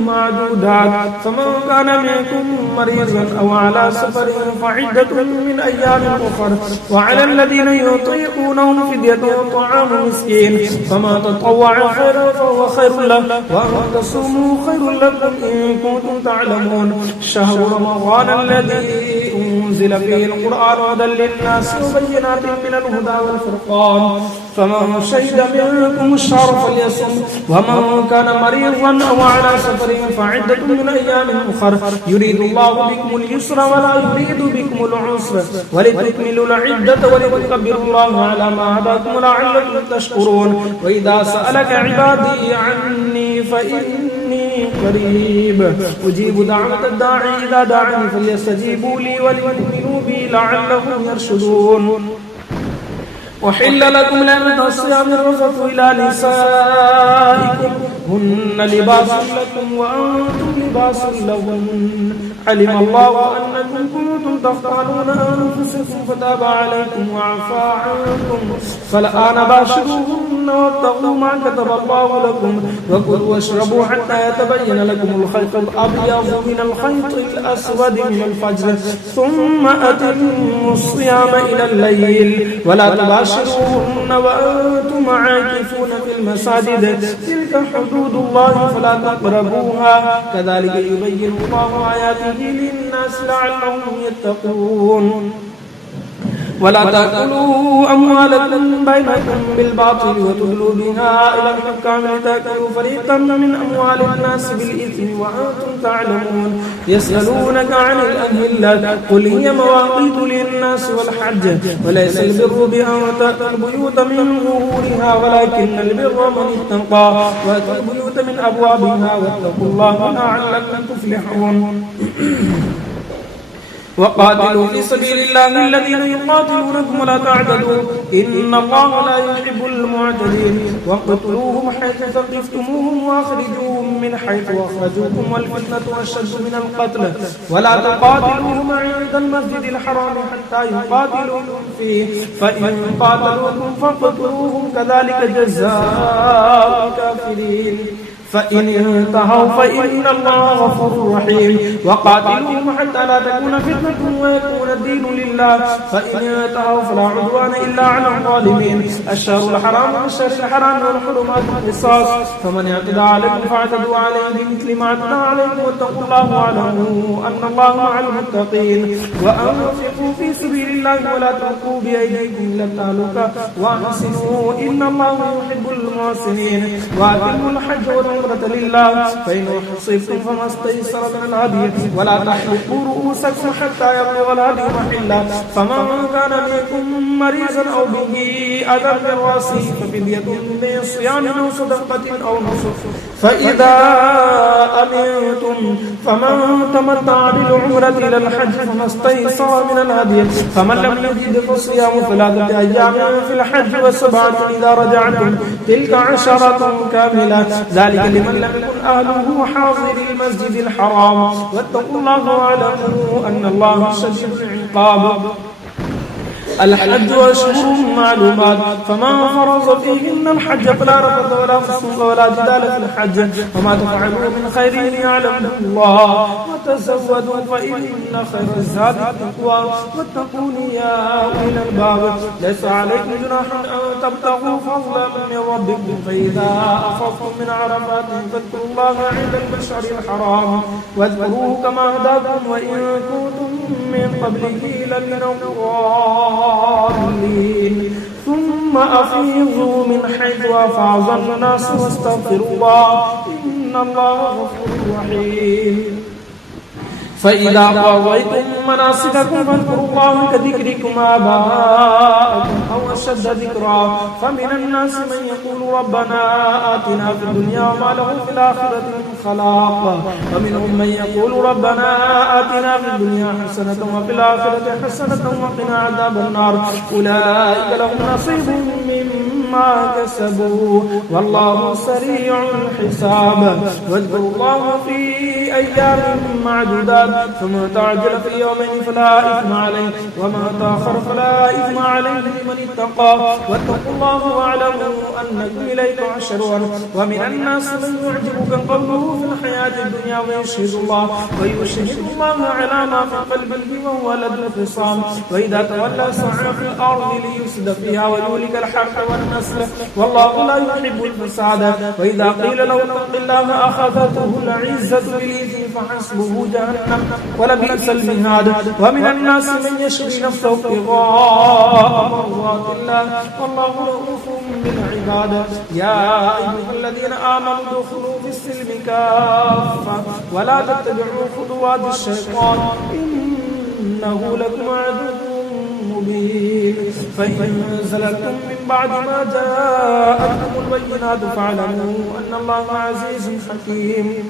معدودات فمن كان منكم مريضا أو على سفر فعدة من أيام أخر وعلى الذين يطيقونه فدية طعام مسكين فما تطوع خيرا فهو خير له وأن تصوموا خير لكم إن كنتم تعلمون شهر رمضان الذي أنزل فيه القرآن هدى للناس وبينات من الهدى والفرقان فمن شهد منكم الشهر فليصم ومن كان مريضا أو على سفر فعدة من أيام أخر يريد الله بكم اليسر ولا يريد بكم العسر ولتكملوا العدة ولتكبروا الله على ما هداكم لعلكم تشكرون وإذا سألك عبادي عني فإني قريب أجيب دعوة الداعي إذا دعاني فليستجيبوا لي وليؤمنوا بي لعلهم يرشدون وحل لكم ليلة الصيام الرفث إلى نسائكم هن لباس لكم وأنتم لباس لهن علم الله أنكم كنتم تختانون أنفسكم فتاب عليكم وعفى عنكم فالآن باشروهن واتقوا ما كتب الله لكم وكلوا واشربوا حتى يتبين لكم الخيط الأبيض من الخيط الأسود من الفجر ثم أتموا الصيام إلى الليل ولا تباشروهن وأنتم عاكفون في المساجد تلك حدود الله فلا تقربوها كذلك يبين الله آياته للناس لعلهم يتقون ولا تأكلوا أموالكم بينكم بالباطل وتدلوا بها إلى الحكام لتأكلوا فريقا من أموال الناس بالإثم وأنتم تعلمون يسألونك عن الأهلة قل هي مواقيت للناس والحج وليس البر بأن تأتوا البيوت من ظهورها ولكن البر من اتقى وأتوا البيوت من أبوابها واتقوا الله لعلكم تفلحون وقاتلوا في سبيل الله الذين يقاتلونكم ولا تعتدوا إن الله لا يحب المعتدين واقتلوهم حيث ثقفتموهم وأخرجوهم من حيث أخرجوكم والفتنة أشد من القتل ولا تقاتلوهم عند المسجد الحرام حتى يقاتلوكم فيه فإن قاتلوكم فاقتلوهم كذلك جزاء الكافرين فإن انتهوا فإن الله غفور رحيم وقاتلوهم حتى لا تكون فتنة ويكون الدين لله فإن انتهوا فلا عدوان إلا على الظالمين الشهر الحرام والشهر الحرام والحرمات قصاص فمن اعتدى عليكم فاعتدوا عليه بمثل ما اعتدى عليكم واتقوا الله واعلموا أن الله مع المتقين وأنفقوا في سبيل الله ولا تلقوا بأيديكم إلى التهلكة وأحسنوا إن الله يحب المحسنين وأتموا الحج والعمرة لله فإن حصرتم فما استيسر من الهدي ولا تحلقوا رؤوسكم حتى يبلغ الهدي محله فمن كان منكم مريضا أو به أذى من رأسه ففدية من صيام أو صدقة أو نسك فإذا أمنتم فمن تمتع بالعمرة إلى الحج فما استيسر من الهدي فمن لم يجد فصيام 3 أيام في الحج وسبعة إذا رجعتم تلك 10 كاملة ذلك لمن لم يكن أهله حاضر المسجد الحرام واتقوا الله واعلموا أن الله شديد العقاب الحج أشهر معلومات فمن فرض فيهن الحج فلا رفث ولا فسوق ولا جدال في الحج وما تفعلوا من خير يعلمه الله وتزودوا فإن خير الزاد التقوى واتقون يا أولي الألباب ليس عليكم جناح أن تبتغوا فضلا من ربكم فإذا أفضتم من عرفات فاذكروا الله عند المشعر الحرام واذكروه كما هداكم وإن كنتم من قبله لمن الضالين ثم أفيضوا من حيث أفاض الناس واستغفروا الله إن الله غفور رحيم فإذا قضيتم مناسككم فاذكروا الله كذكركم آباءكم أو أشد ذكرا فمن الناس من يقول ربنا آتنا في الدنيا وما له في الآخرة من خلاق ومنهم من يقول ربنا آتنا في الدنيا حسنة وفي الآخرة حسنة وقنا عذاب النار أولئك لهم نصيب مما كسبوا والله سريع الحساب واذكروا الله في أيام معدودات فمن تعجل في يومين فلا إثم عليه وما تأخر فلا إثم عليه لمن اتقى واتقوا الله واعلموا أنكم إليه تحشرون ومن الناس من يعجبك قوله في الحياة الدنيا ويشهد الله على ما في قلبه وهو لدى الخصام وإذا تولى سعى في الأرض ليفسد فيها ويهلك الحرث والنسل والله لا يحب الفساد وإذا قيل له اتق الله أخذته العزة بالإثم فحسبه جهنم ولبئس المهاد ومن الناس من يشري نفسه ابتغاء مرضات الله والله رؤوف بالعباد يا أيها الذين آمنوا ادخلوا في السلم كافة ولا تتبعوا خطوات الشيطان إنه لكم عدو مبين فإن زللتم من بعد ما جاءتكم البينات فاعلموا أن الله عزيز حكيم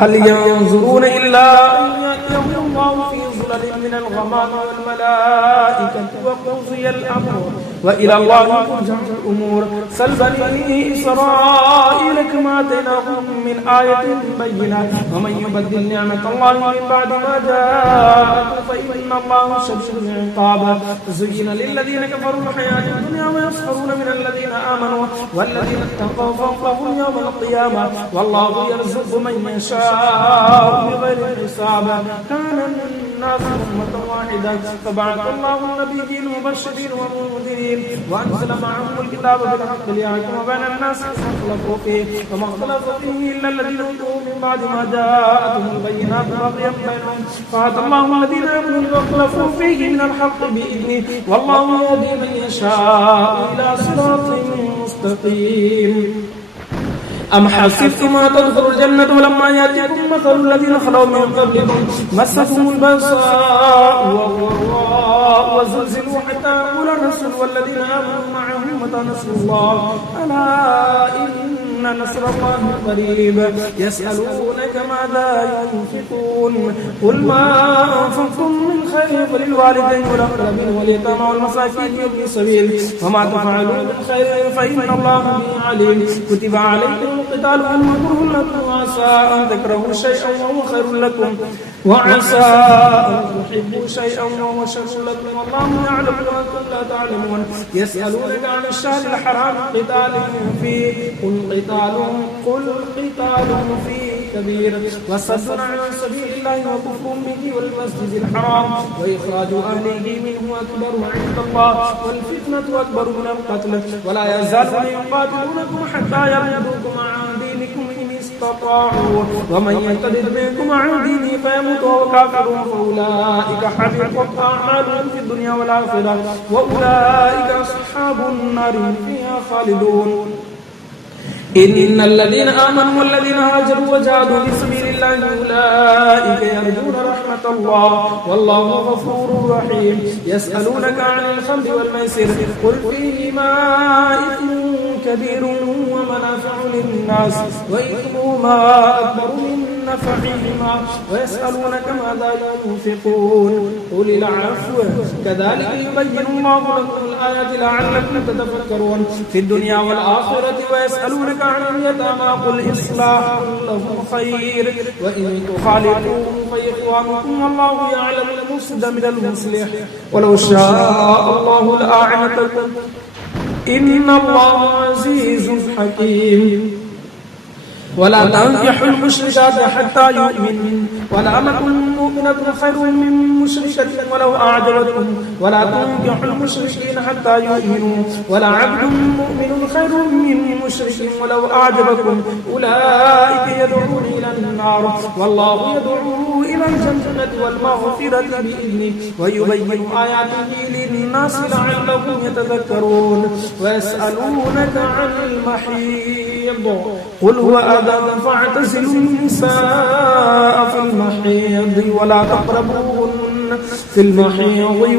هل ينظرون إلا أن يأتيهم الله في ظلل من الغمام والملائكة وقضي الأمر وإلى الله ترجع الأمور سل بني إسرائيل كما آتيناهم من آية بينة ومن يبدل نعمة الله من بعد ما جاءته فإن الله شديد العقاب زين للذين كفروا الحياة الدنيا ويسخرون من الذين آمنوا والذين اتقوا فوقهم يوم القيامة والله يرزق من يشاء بغير حساب كان الناس أمة واحدة فبعث الله النبيين المبشرين والمنذرين وأنزل معهم الكتاب بالحق ليحكم بين الناس فيما اختلفوا فيه وما اختلف فيه إلا الذين أوتوه من بعد ما جاءتهم البينات بغيا بينهم فهدى الله الذين آمنوا واختلفوا فيه من الحق بإذنه والله يهدي من يشاء إلى صراط مستقيم أم حسبتم أن تدخلوا الجنة ولما يأتكم مثل الذين خلوا من قبلكم مستهم البأساء والضراء وزلزلوا حتى يقول الرسول والذين آمنوا معه متى نصر الله ألا إن نصر الله قريب يسألونك ماذا ينفقون قل ما أنفقتم من خير فللوالدين والأقربين واليتامى والمساكين وابن السبيل وما تفعلوا من خير فإن الله به عليم كتب عليكم القتال وكره لكم وعسى أن تكرهوا شيئا وهو خير لكم وعسى أن تحبوا شيئا وهو شر لكم والله يعلم وأنتم لا تعلمون يسألونك عن الشهر الحرام قتال فيه قل قتال فيه كبير وصد عن سبيل الله وكفر به والمسجد الحرام وإخراج أهله منه أكبر عند الله والفتنة أكبر من القتل ولا يزالون يقاتلونكم حتى يردوكم عن دينكم إن استطاعوا ومن يرتد منكم عن دينه فيموت وهو كافر فأولئك حبطت أعمالهم في الدنيا والآخرة وأولئك أصحاب النار فيها خالدون إن الذين آمنوا والذين هاجروا وجاهدوا في سبيل الله أولئك يرجون رحمة الله والله غفور رحيم يسألونك عن الخمر والميسر قل فيهما إثم كبير ومنافع للناس وإثمهما أكبر من نفعهما ويسألونك ماذا ينفقون قل العفو كذلك يبين الله لكم الآيات لعلكم تتفكرون في الدنيا والآخرة ويسألونك عن اليتامى قل إصلاح لهم خير وإن تخالطوهم فإخوانكم والله يعلم المفسد من المصلح ولو شاء الله لأعنتكم إن الله عزيز حكيم ولا تنكحوا المشركات حتى يؤمنوا ولأمة مؤمنة خير من مشركة ولو أعجبتكم ولا تنكحوا المشركين حتى يؤمنوا ولعبد مؤمن خير من مشرك ولو أعجبكم أولئك يدعون إلى النار والله يدعو إلى الجنة والمغفرة بإذنه ويبين آياته للناس لعلهم يتذكرون ويسألونك عن المحيض قل هو أذى فاعتزلوا النساء في المحيض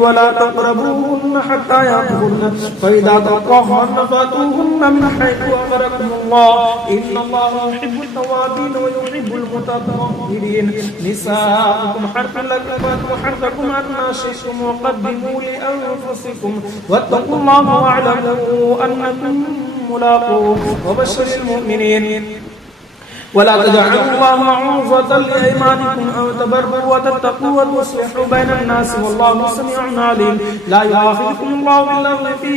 ولا تقربوهن حتى يطهرن فإذا تطهرن فاتوهن من حيث أمركم الله إن الله يحب التوابين ويحب المتطهرين نساؤكم حرث لكم فاتوا حرثكم أن شئتم وقدموا لأنفسكم واتقوا الله واعلموا أنكم ملاقوه وبشر المؤمنين ولا تجعلوا الله عرضة لأيمانكم أو تبروا وتتقوا وتصلحوا بين الناس والله سميع عليم لا يؤاخذكم الله باللغو في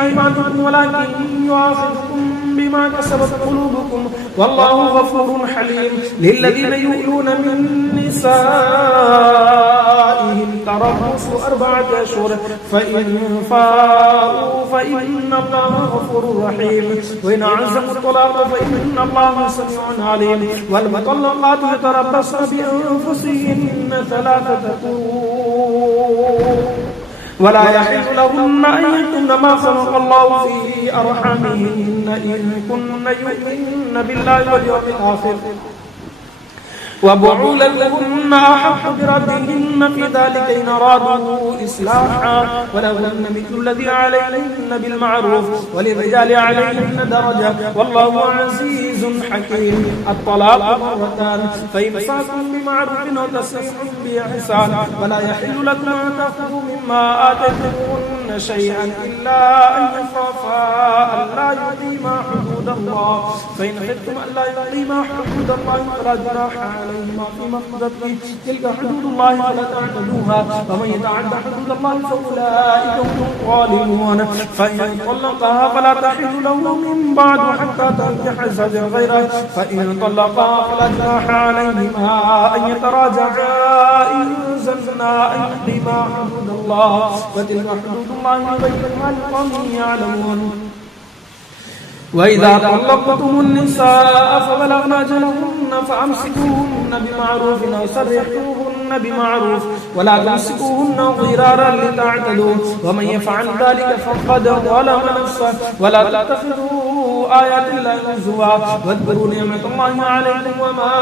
أيمانكم ولكن يؤاخذكم بما كسبت قلوبكم والله غفور حليم للذين يؤلون من نسائهم تربص 4 أشهر فإن فاءوا فإن الله غفور رحيم وإن عزموا الطلاق فإن الله سميع عليم والمطلقات يتربصن بأنفسهن 3 قروء ولا يحل لهن أن يكتمن ما خلق الله في أرحامهن إن كن يؤمن بالله واليوم الآخر وبعولتهن أحق بردهن في ذلك إن أرادوا إصلاحا ولهن مثل الذي عليهن بالمعروف وللرجال عليهن درجة والله عزيز عزيز حكيم. الطلاق مرتان، فإمساك بمعروف أو تسريح بإحسان. ولا يحل لكم أن تأخذوا مما آتيتموهن شيئا إلا أن يخافا ألا يقيما حدود الله، فإن خفتم ألا يقيما حدود الله فلا جناح عليهما فيما افتدت به. تلك حدود الله فلا تعتدوها، ومن يتعد حدود الله فأولئك هم الظالمون. فإن طلقها فلا تحل له من بعد حتى تنكح زوجا غيره، فإن طلقها فلا جناح عليهما أن يتراجعا إن زلنا أن يقيما حدود الله، وتلك حدود الله يبينها لقوم يعلمون. وإذا طلقتم النساء فبلغن أجلهن فأمسكوهن بمعروف أو سرحوهن بمعروف، ولا تمسكوهن ضرارا لتعتدوا، ومن يفعل ذلك فقد ظلم نفسه. ولا تتخذوا آيات الله هزوا، واذكروا نعمة الله عليكم وما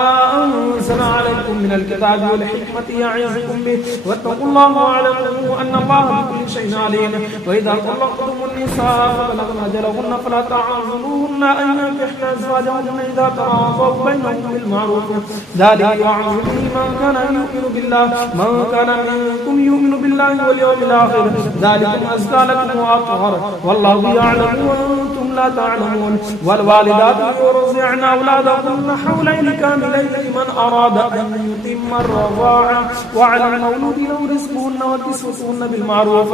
أنزل عليكم من الكتاب والحكمة يعظكم به، واتقوا الله واعلموا أن الله بكل شيء عليم. وإذا طلقتم النساء فبلغن أجلهن فلا تعضلوهن أن ينكحن أزواجهن إذا تراضوا بينهم بالمعروف، ذلك يوعظ به من كان يؤمن بالله، من كان منكم يؤمن بالله واليوم الآخر، ذلكم أزكى لكم وأطهر، والله يعلم وأنتم لا تعلمون. والوالدات يرضعن أولادهن حولين كاملين لمن أراد أن يتم الرضاعة، وعلى المولود له رزقهن وكسوتهن بالمعروف،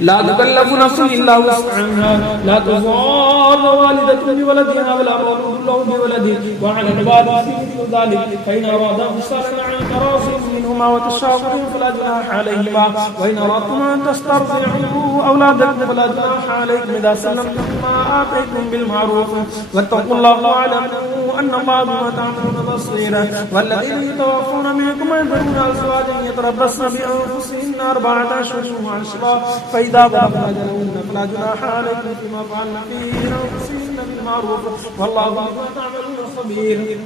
لا تكلف نفس إلا وسعها، لا تضار والدة بولدها ولا مولود له بولده، وعلى الوالد مثل ذلك. فإن أرادا فصالا عن تراض منهما وتشاور فلا جناح عليهما، وإن أردتم أن تسترضعوا أولادكم فلا جناح عليكم إذا سلمتم ما آتيتم بالمعروف، واتقوا الله واعلموا أن الله بما تعملون بصير. والذين يتوفون منكم يذرون أزواجا يتربصن بأنفسهن 4 أشهر وعشرا، فإذا بلغن أجلهن فلا جناح عليكم فيما فعلن في أنفسهن بالمعروف، والله بما تعملون خبير.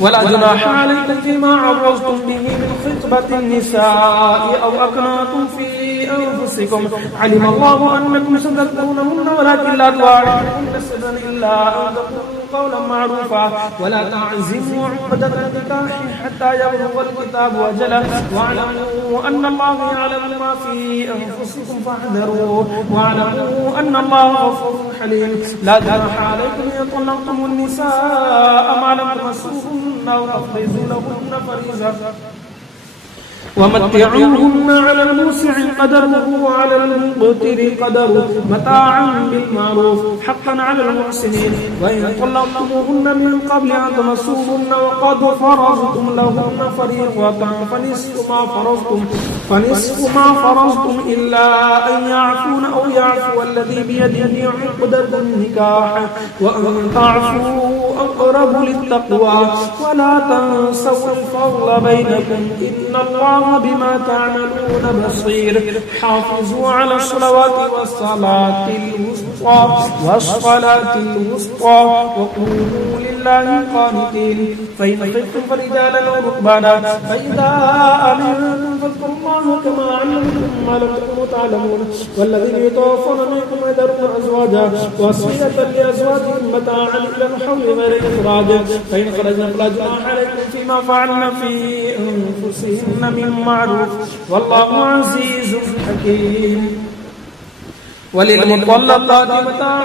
ولا جناح عليكم فيما عرضتم به من خطبة النساء أو أكنتم في أنفسكم، علم الله أنكم ستذكرونهن ولكن لا تواعدوهن سرا إلا أن تقولوا قولا معروفا، ولا تعزموا عقدة النكاح حتى يبلغ الكتاب أجله، واعلموا أن الله يعلم ما في أنفسكم فاحذروه، واعلموا أن الله غفور حليم. لا جناح عليكم إن طلقتم النساء ما لم تمسوهن أو تفرضوا لهن فريضة، ومتعوهن على الموسع قدره وعلى المقتر قدره متاعا بالمعروف حقا على المحسنين. وإن طلقتموهن من قبل أن تمسوهن وقد فرضتم لهن فريضة فنصف ما فرضتم إلا أن يعفون أو يعفو الذي بيده عقدة النكاح، وأن تعفوا أقرب للتقوى، ولا تنسوا الفضل بينكم إن الله بما تعملون بصير. حافظوا على الصلوات والصلاة الوسطى وقوموا لله قانتين. فإن خفتم فرجالا أو ركبانا فإذا أمنتم فاذكروا الله كما علمكم ما لم تكونوا تعلمون. والذين يتوفون منكم يذرون أزواجا وصية لأزواجهم متاعا إلى الحول غير إخراج، فإن خرجنا فلا جناح عليكم فيما فعلن في أنفسهن من معروف، والله عزيز حكيم. وللمطلقات متاع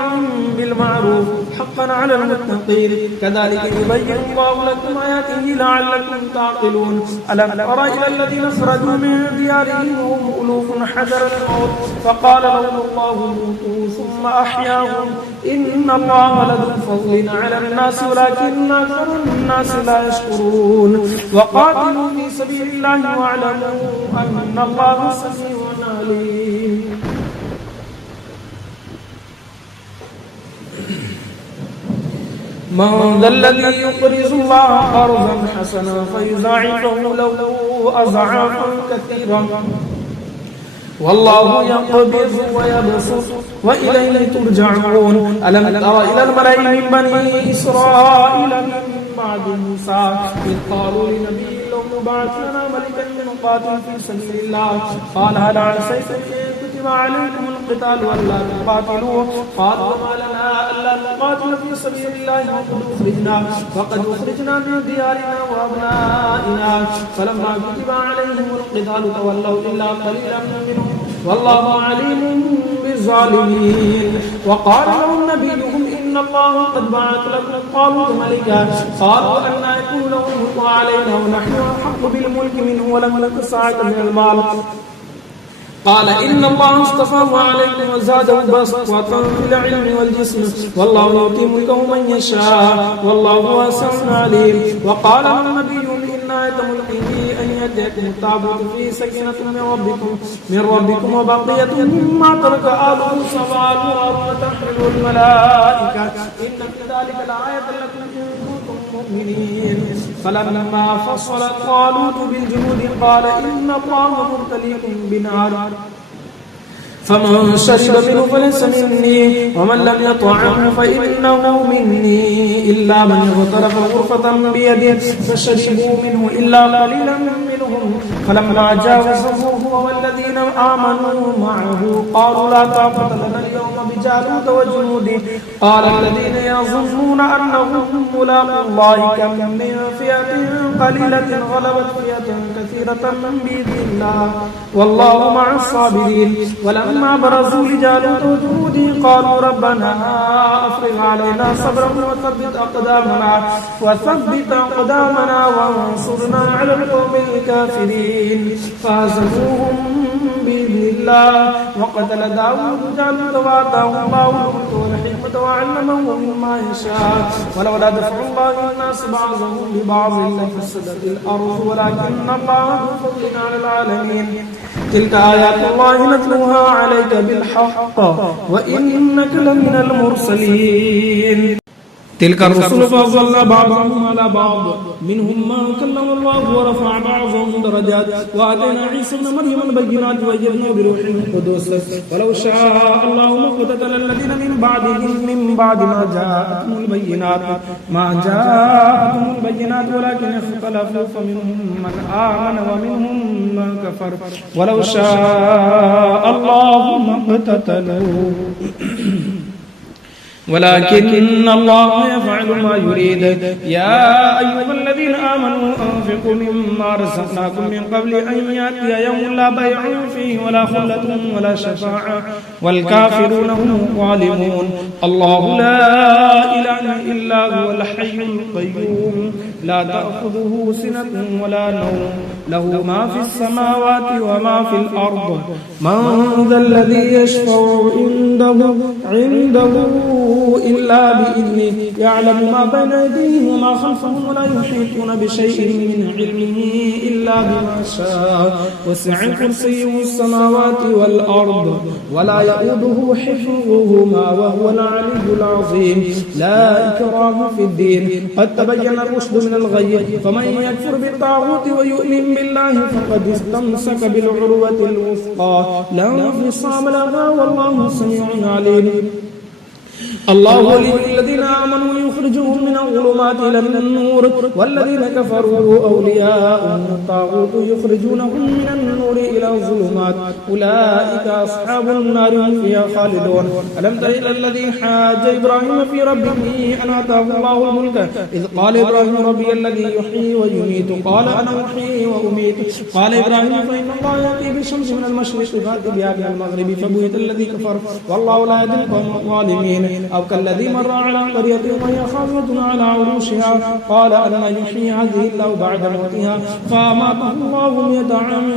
بالمعروف حقا على المتقين، كذلك يبين الله لكم آياته لعلكم تعقلون. ألم تر إلى الذين خرجوا من ديارهم وهم ألوف حذر الموت فقال لهم الله موتوا ثم أحياهم إن الله لذو فضل على الناس ولكن أكثر الناس لا يشكرون. وقاتلوا في سبيل الله واعلموا أن الله سميع عليم. من ذا الذي يقرض الله قرضا حسنا فيضاعفه له أضعافا كثيرا والله يقبض ويبسط وإليه ترجعون. ألم تر إلى الملأ من بني إسرائيل من بعد موسى إذ قالوا لنبي لهم ابعث لنا ملكا نقاتل في سبيل الله قال هل عسيتم إن كتب عليكم القتال ولا تقاتلوا قالوا وما لنا ألا نقاتل في سبيل الله فقد أخرجنا من ديارنا وأبنائنا فلما كتب عليهم القتال تولوا إلا قليلا منهم والله عليم بالظالمين. وقال لهم نبيهم إن الله قد بعث لكم طالوت ملكا قالوا أنى يكون له الملك علينا ونحن أحق بالملك منه ولم نؤت سعة من المال قال إن الله اصطفاه عليكم وزاده بسطة في العلم والجسم والله يؤتي ملكه من يشاء والله واسع عليم. وقال النبي إن آية ملكه أن يأتيكم التابوت فيه سكينة من ربكم وبقية مما ترك آل موسى وآل هارون تحمله الملائكة إن في ذلك لآية لكم إن كنتم مؤمنين. فلما فصل طالوت بالجنود قال إن الله مبتليكم بنار فمن شرب منه فليس مني ومن لم يطعمه فإنه مني إلا من اغترف غرفة بيده فشربوا منه إلا قليلا منهم فلما جاوزه هو والذين آمنوا معه قالوا لا طاقة لنا اليوم بجالوت وجنوده قال الذين يظنون أنهم ملاقو الله كم من فئة قليلة غلبت فئة كثيرة بإذن الله والله مع الصابرين. ولما برزوا لجالوت وجنوده قالوا ربنا أفرغ علينا صبرا وثبت أقدامنا وانصرنا على القوم الكافرين فهزموهم بإذن الله. وقتل داود جالوت وآتاه الله الملك والحكمة وعلمه مما يشاء ولولا دفع الله الناس بعضهم ببعض لفسدت الأرض ولكن الله ذو فضل على العالمين. تلك آيات الله نتلوها عليك بالحق وإنك لمن المرسلين. تلك الرسل فضلنا بعضهم على بعض منهم من كلم الله ورفع بعضهم درجات وآتينا عيسى ابن مريم البينات وأيدناه بروح القدس ولو شاء الله ما اقتتل الذين من بعدهم من بعد ما جاءتهم البينات ولكن اختلفوا فمنهم من آمن ومنهم من كفر ولو شاء الله ما اقتتلوا ولكن الله يفعل ما يريد. يا أيها الذين آمنوا أنفقوا مما رزقناكم من قبل أن يأتي يوم لا بيع فيه ولا خلة ولا شفاعة والكافرون هم الظالمون. الله لا إله إلا هو الحي القيوم لا تأخذه سنة ولا نوم له ما في السماوات وما في الأرض من ذا الذي يشفع عنده إلا بإذنه يعلم ما بين أيديهم وما خلفهم ولا يحيطون بشيء من علمه إلا بما شاء وسع كرسيه السماوات والأرض ولا يؤوده حفظهما وهو العلي العظيم. لا إكراه في الدين قد تبين الرشد من الغي فمن يكفر بالطاغوت ويؤمن بالله فقد استمسك بالعروة الوثقى لا انفصام لها والله سميع عليم. الله ولي الذين آمنوا يخرجهم من الظلمات إلى النور والذين كفروا أولياءهم الطاغوت يخرجونهم من النور إلى الظلمات أولئك أصحاب النار هم فيها خالدون. ألم تر إلى الذي حاج إبراهيم في ربه أن آتاه الله الملك إذ قال إبراهيم ربي الذي يحيي ويميت قال أنا أحيي وأميت قال إبراهيم فإن الله يأتي بالشمس من المشرق فأت بها من المغرب فبهت الذي كفر والله لا يهدي القوم الظالمين. أو كالذي مر على قرية وهي خاوية على عروشها قال أن يحيي هذه الله بعد موتها فأماته الله 100 عام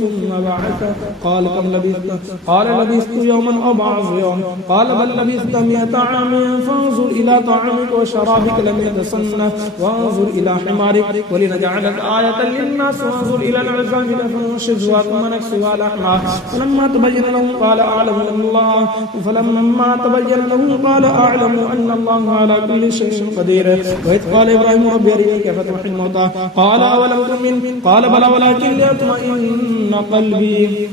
ثم بعثه قال كم لبثت قال لبثت يوما أو بعض يوم قال بل لبثت 100 عام فانظر إلى طعامك وشرابك لم يتسنه وانظر إلى حمارك ولنجعلك آية للناس وانظر إلى العظام فننشزها ثم نكسوها لحما فلما تبين له قال أعلم أن الله فلما تبين له قال أعلم أن الله على كل شيء قدير. وإذ قال إبراهيم ربي أرني كيف تحيي الموتى قال أولم تؤمن قال بلى ولكن ليطمئن قلبي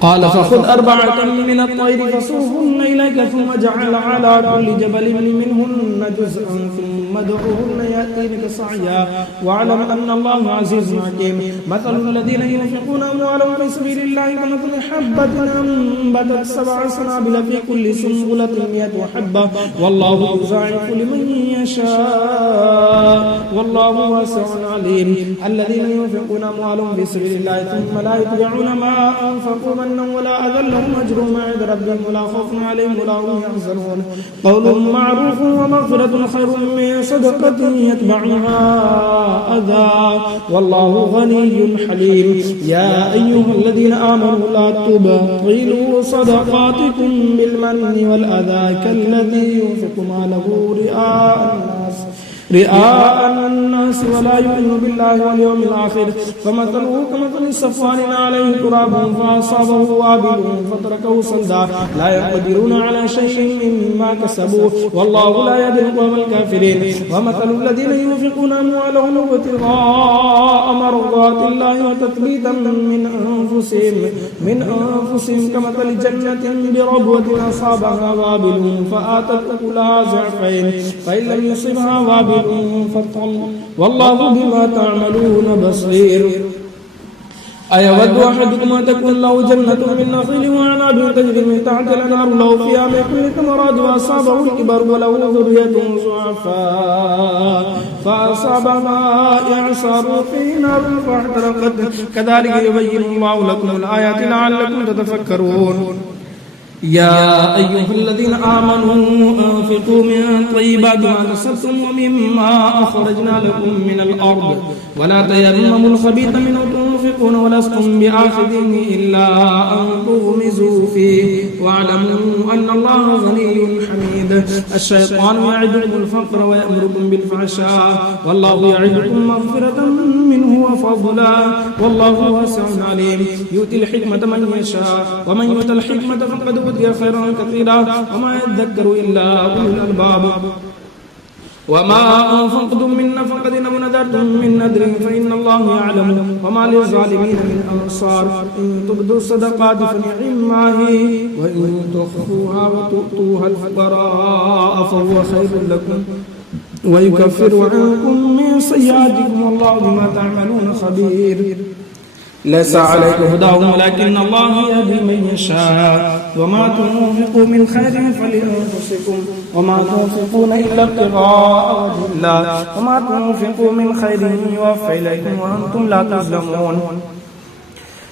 قال فخذ 4 من الطير فصرهن إليك ثم اجعل على كل جبل منهن جزءا ثم ادعوهن يأتينك سعيا واعلم أن الله عزيز حكيم مثل الذين ينفقون أموالهم في سبيل الله كمثل حبة أنبتت 7 سنابل في كل سنبلة 100 حبة والله يضاعف لمن يشاء والله واسع عليم الذين ينفقون أموالهم في سبيل الله ثم لا يتبعون ما أنفقوا منا ولا أذى لهم أجرهم عند ربهم ولا خوف عليهم ولا هم يحزنون قول معروف ومغفرة خير من صدقة يتبعها أذى والله غني حليم يا أيها الذين آمنوا لا تبطلوا صدقاتكم بالمن والأذى كالذي ينفق ماله رئاء الناس ولا يؤمن بالله واليوم الآخر فمثله كمثل صفوان عليه تراب فأصابه وابل فتركه صلدا لا يقدرون على شيء مما كسبوا والله لا يهدي القوم الكافرين ومثل الذين ينفقون أموالهم ابتغاء مرضات الله وتثبيتا من أنفسهم كمثل جنة بربوة أصابها وابل فآتت أكلها ضعفين فإن لم يصبها وابل والله بما تعملون بصير أيود أحدكم أن تكون له جنة من نخيل وأعناب تجري من تحت الأنهار له فيها من كل ثمرات وأصابه الكبر وله ذرية ضعفاء فأصابها إعصار في نار فاحترقت كذلك يبين الله لكم الآيات لعلكم تتفكرون يا أيها الذين آمنوا أنفقوا من طيبات ما كسبتم ومما أخرجنا لكم من الأرض ولا تيمموا الخبيث منه تنفقون ولستم بآخذه إلا أن تغمزوا فيه واعلموا أن الله غني حميد الشيطان يعدكم الفقر ويأمركم بالفحشاء والله يعدكم مغفرة منه وفضلا والله واسع عليم يؤتي الحكمة من يشاء ومن يؤت الحكمة فقد أوتي خيرا كثيرا وما يذكر إلا أولو الألباب وما أنفقتم من نفقة أو نذرتم من نذر فإن الله يعلم وما للظالمين من أنصار إن تبدوا الصدقات فنعما هي وإن تخفوها وتؤتوها الفقراء فهو خير لكم ويكفر عنكم من سيئاتكم والله بما تعملون خبير ليس عليك هداهم ولكن الله يهدي من يشاء وما تنفقوا من خير فلأنفسكم وما تنفقون إلا ابتغاء وجه الله وما تنفقوا من خير يوفى إليكم وأنتم لا تظلمون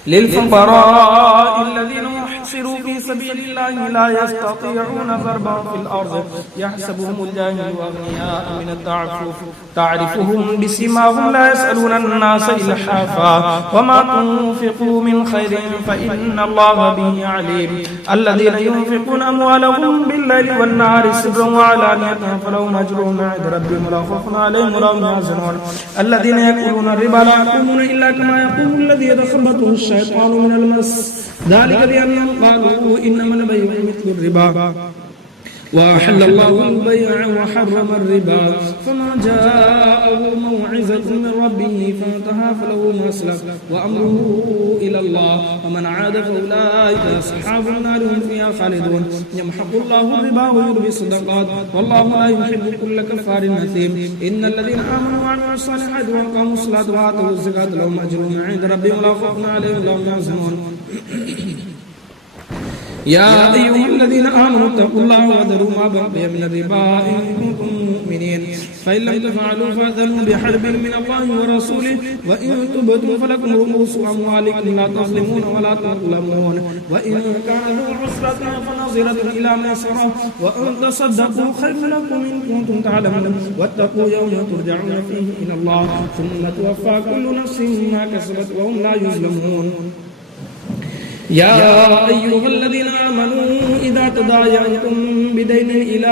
للفقراء الذين يحصروا في سبيل الله لا يستطيعون ضربا في الأرض يحسبهم الجاهل أغنياء من التعفف تعرفهم بسيماهم لا يسألون الناس إلحافا وما تنفقوا من خير فإن الله به عليم الذين ينفقون أموالهم بالليل والنهار سرا وعلانية فلهم أجرهم عند ربهم ولا خوف عليهم ولا هم يحزنون الذين يأكلون الربا لا يقومون إلا كما يقوم الذي يتخبطه الشيطان من المس ذلك بأنهم قالوا إنما البيع مثل الربا وأحل الله البيع وحرم الربا فما جاءه موعظة من ربه فانتهى فله ما سلف وأمره إلى الله ومن عاد فأولئك أصحاب النار هم فيها خالدون يمحق الله الربا ويربي الصدقات والله لا يحب كل كفار أثيم إن الذين آمنوا وعملوا الصالحات وأقاموا الصلاة وآتوا الزكاة لهم أجرهم عند ربهم ولا خوف عليهم ولا هم يحزنون يا أيها الذين آمنوا اتقوا الله وذروا ما بقي من الربا إن كنتم مؤمنين فإن لم تفعلوا فأذنوا بحرب من الله ورسوله وإن تبتم فلكم رؤوس أموالكم لا تظلمون ولا تظلمون وإن كان ذو عسرة فنظرة إلى ميسرة وأن تصدقوا خير لكم إن كنتم تعلمون واتقوا يوم ترجعون فيه إلى الله ثم توفى كل نفس ما كسبت وهم لا يظلمون يا أيها الذين آمنوا إذا تداينتم بدين إلى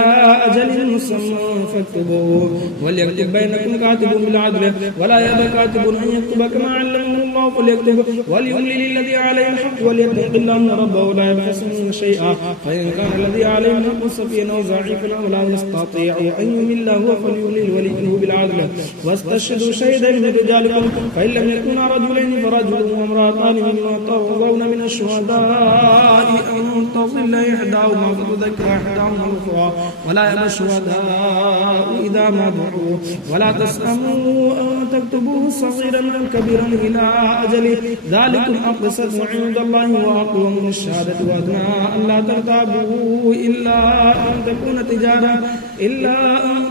أجل مسمى فاكتبوه وليكتب بينكم كاتب بالعدل ولا يأبى كاتب أن يكتب كما علمه الله الله فليكتب وليملل الذي عليه الحق وليتق الله ربه ولا يبخس منه شيئا فإن كان الذي عليه الحق سفيها أو ضعيفا أو لا يستطيع أن يمل هو فليملل وليه بالعدل واستشهدوا شهيدين من رجالكم فإن لم يكونا رجلين فرجل وامرأتان ممن ترضون من الشهداء أن تضل إحداهما فتذكر إحداهما الأخرى ولا يأبى الشهداء إذا ما دعوا ولا تسأموا أن تكتبوه صغيرا أو كبيرا إلى أجله ذلكم أقسط عند الله وأقوم للشهادة وأدنى أن لا ترتابوا إلا أن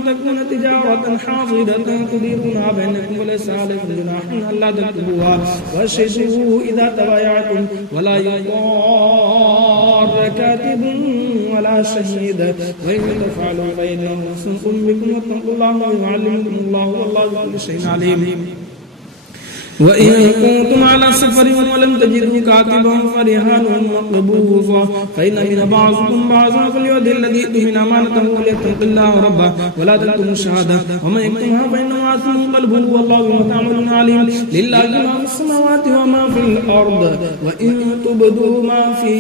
تكون تجارة حاضرة تديرونها بينكم وليس عليكم جناح ألا تكتبوها واشهدوا إذا تبايعتم ولا يضار كاتب ولا شهيد وإن تفعلوا فإنه فسوق بكم واتقوا الله ويعلمكم الله والله بكل شيء عليم. وإن كنتم على سفر ولم تجدوا كاتبا فرهان مقبوضا فإن من بعضكم بعضا فليؤدي الذي اؤتمن أمانته وليتق الله ربه ولا تكتموا الشهادة ومن يكتمها فإنه آثم قلبه والله بما تعملون عليم. لله ما في السماوات وما في الأرض وإن تبدوا ما في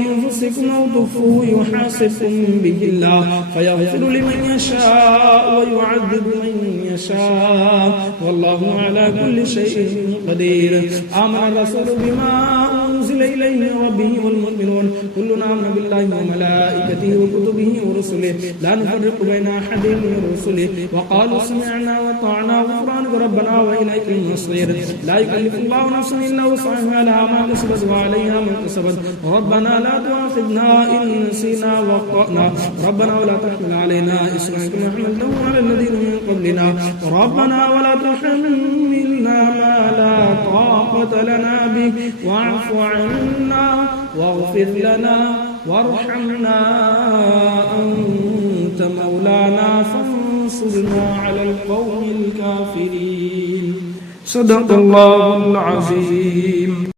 أنفسكم أو تخفوه يحاسبكم به الله فيغفر لمن يشاء ويعذب من يشاء والله على كل شيء قدير. آمن الرسول بما أنزل إليه من ربه والمؤمنون كلنا آمن بالله وملائكته وكتبه ورسله لا نفرق بين أحد من رسله وقالوا سمعنا وطعنا غفرانك ربنا وإليك المصير. لا يكلف الله نفسا إلا وسعها لها ما كسبت وعليها ما كسبت ربنا لا تؤاخذنا إن نسينا وأخطأنا ربنا ولا تحمل علينا إصرا كما حملته على الذين من قبلنا ربنا ولا تحملنا ما لا طاقة لنا به واعف عنا واغفر لنا وارحمنا أنت مولانا فانصرنا على القوم الكافرين. صدق الله العظيم.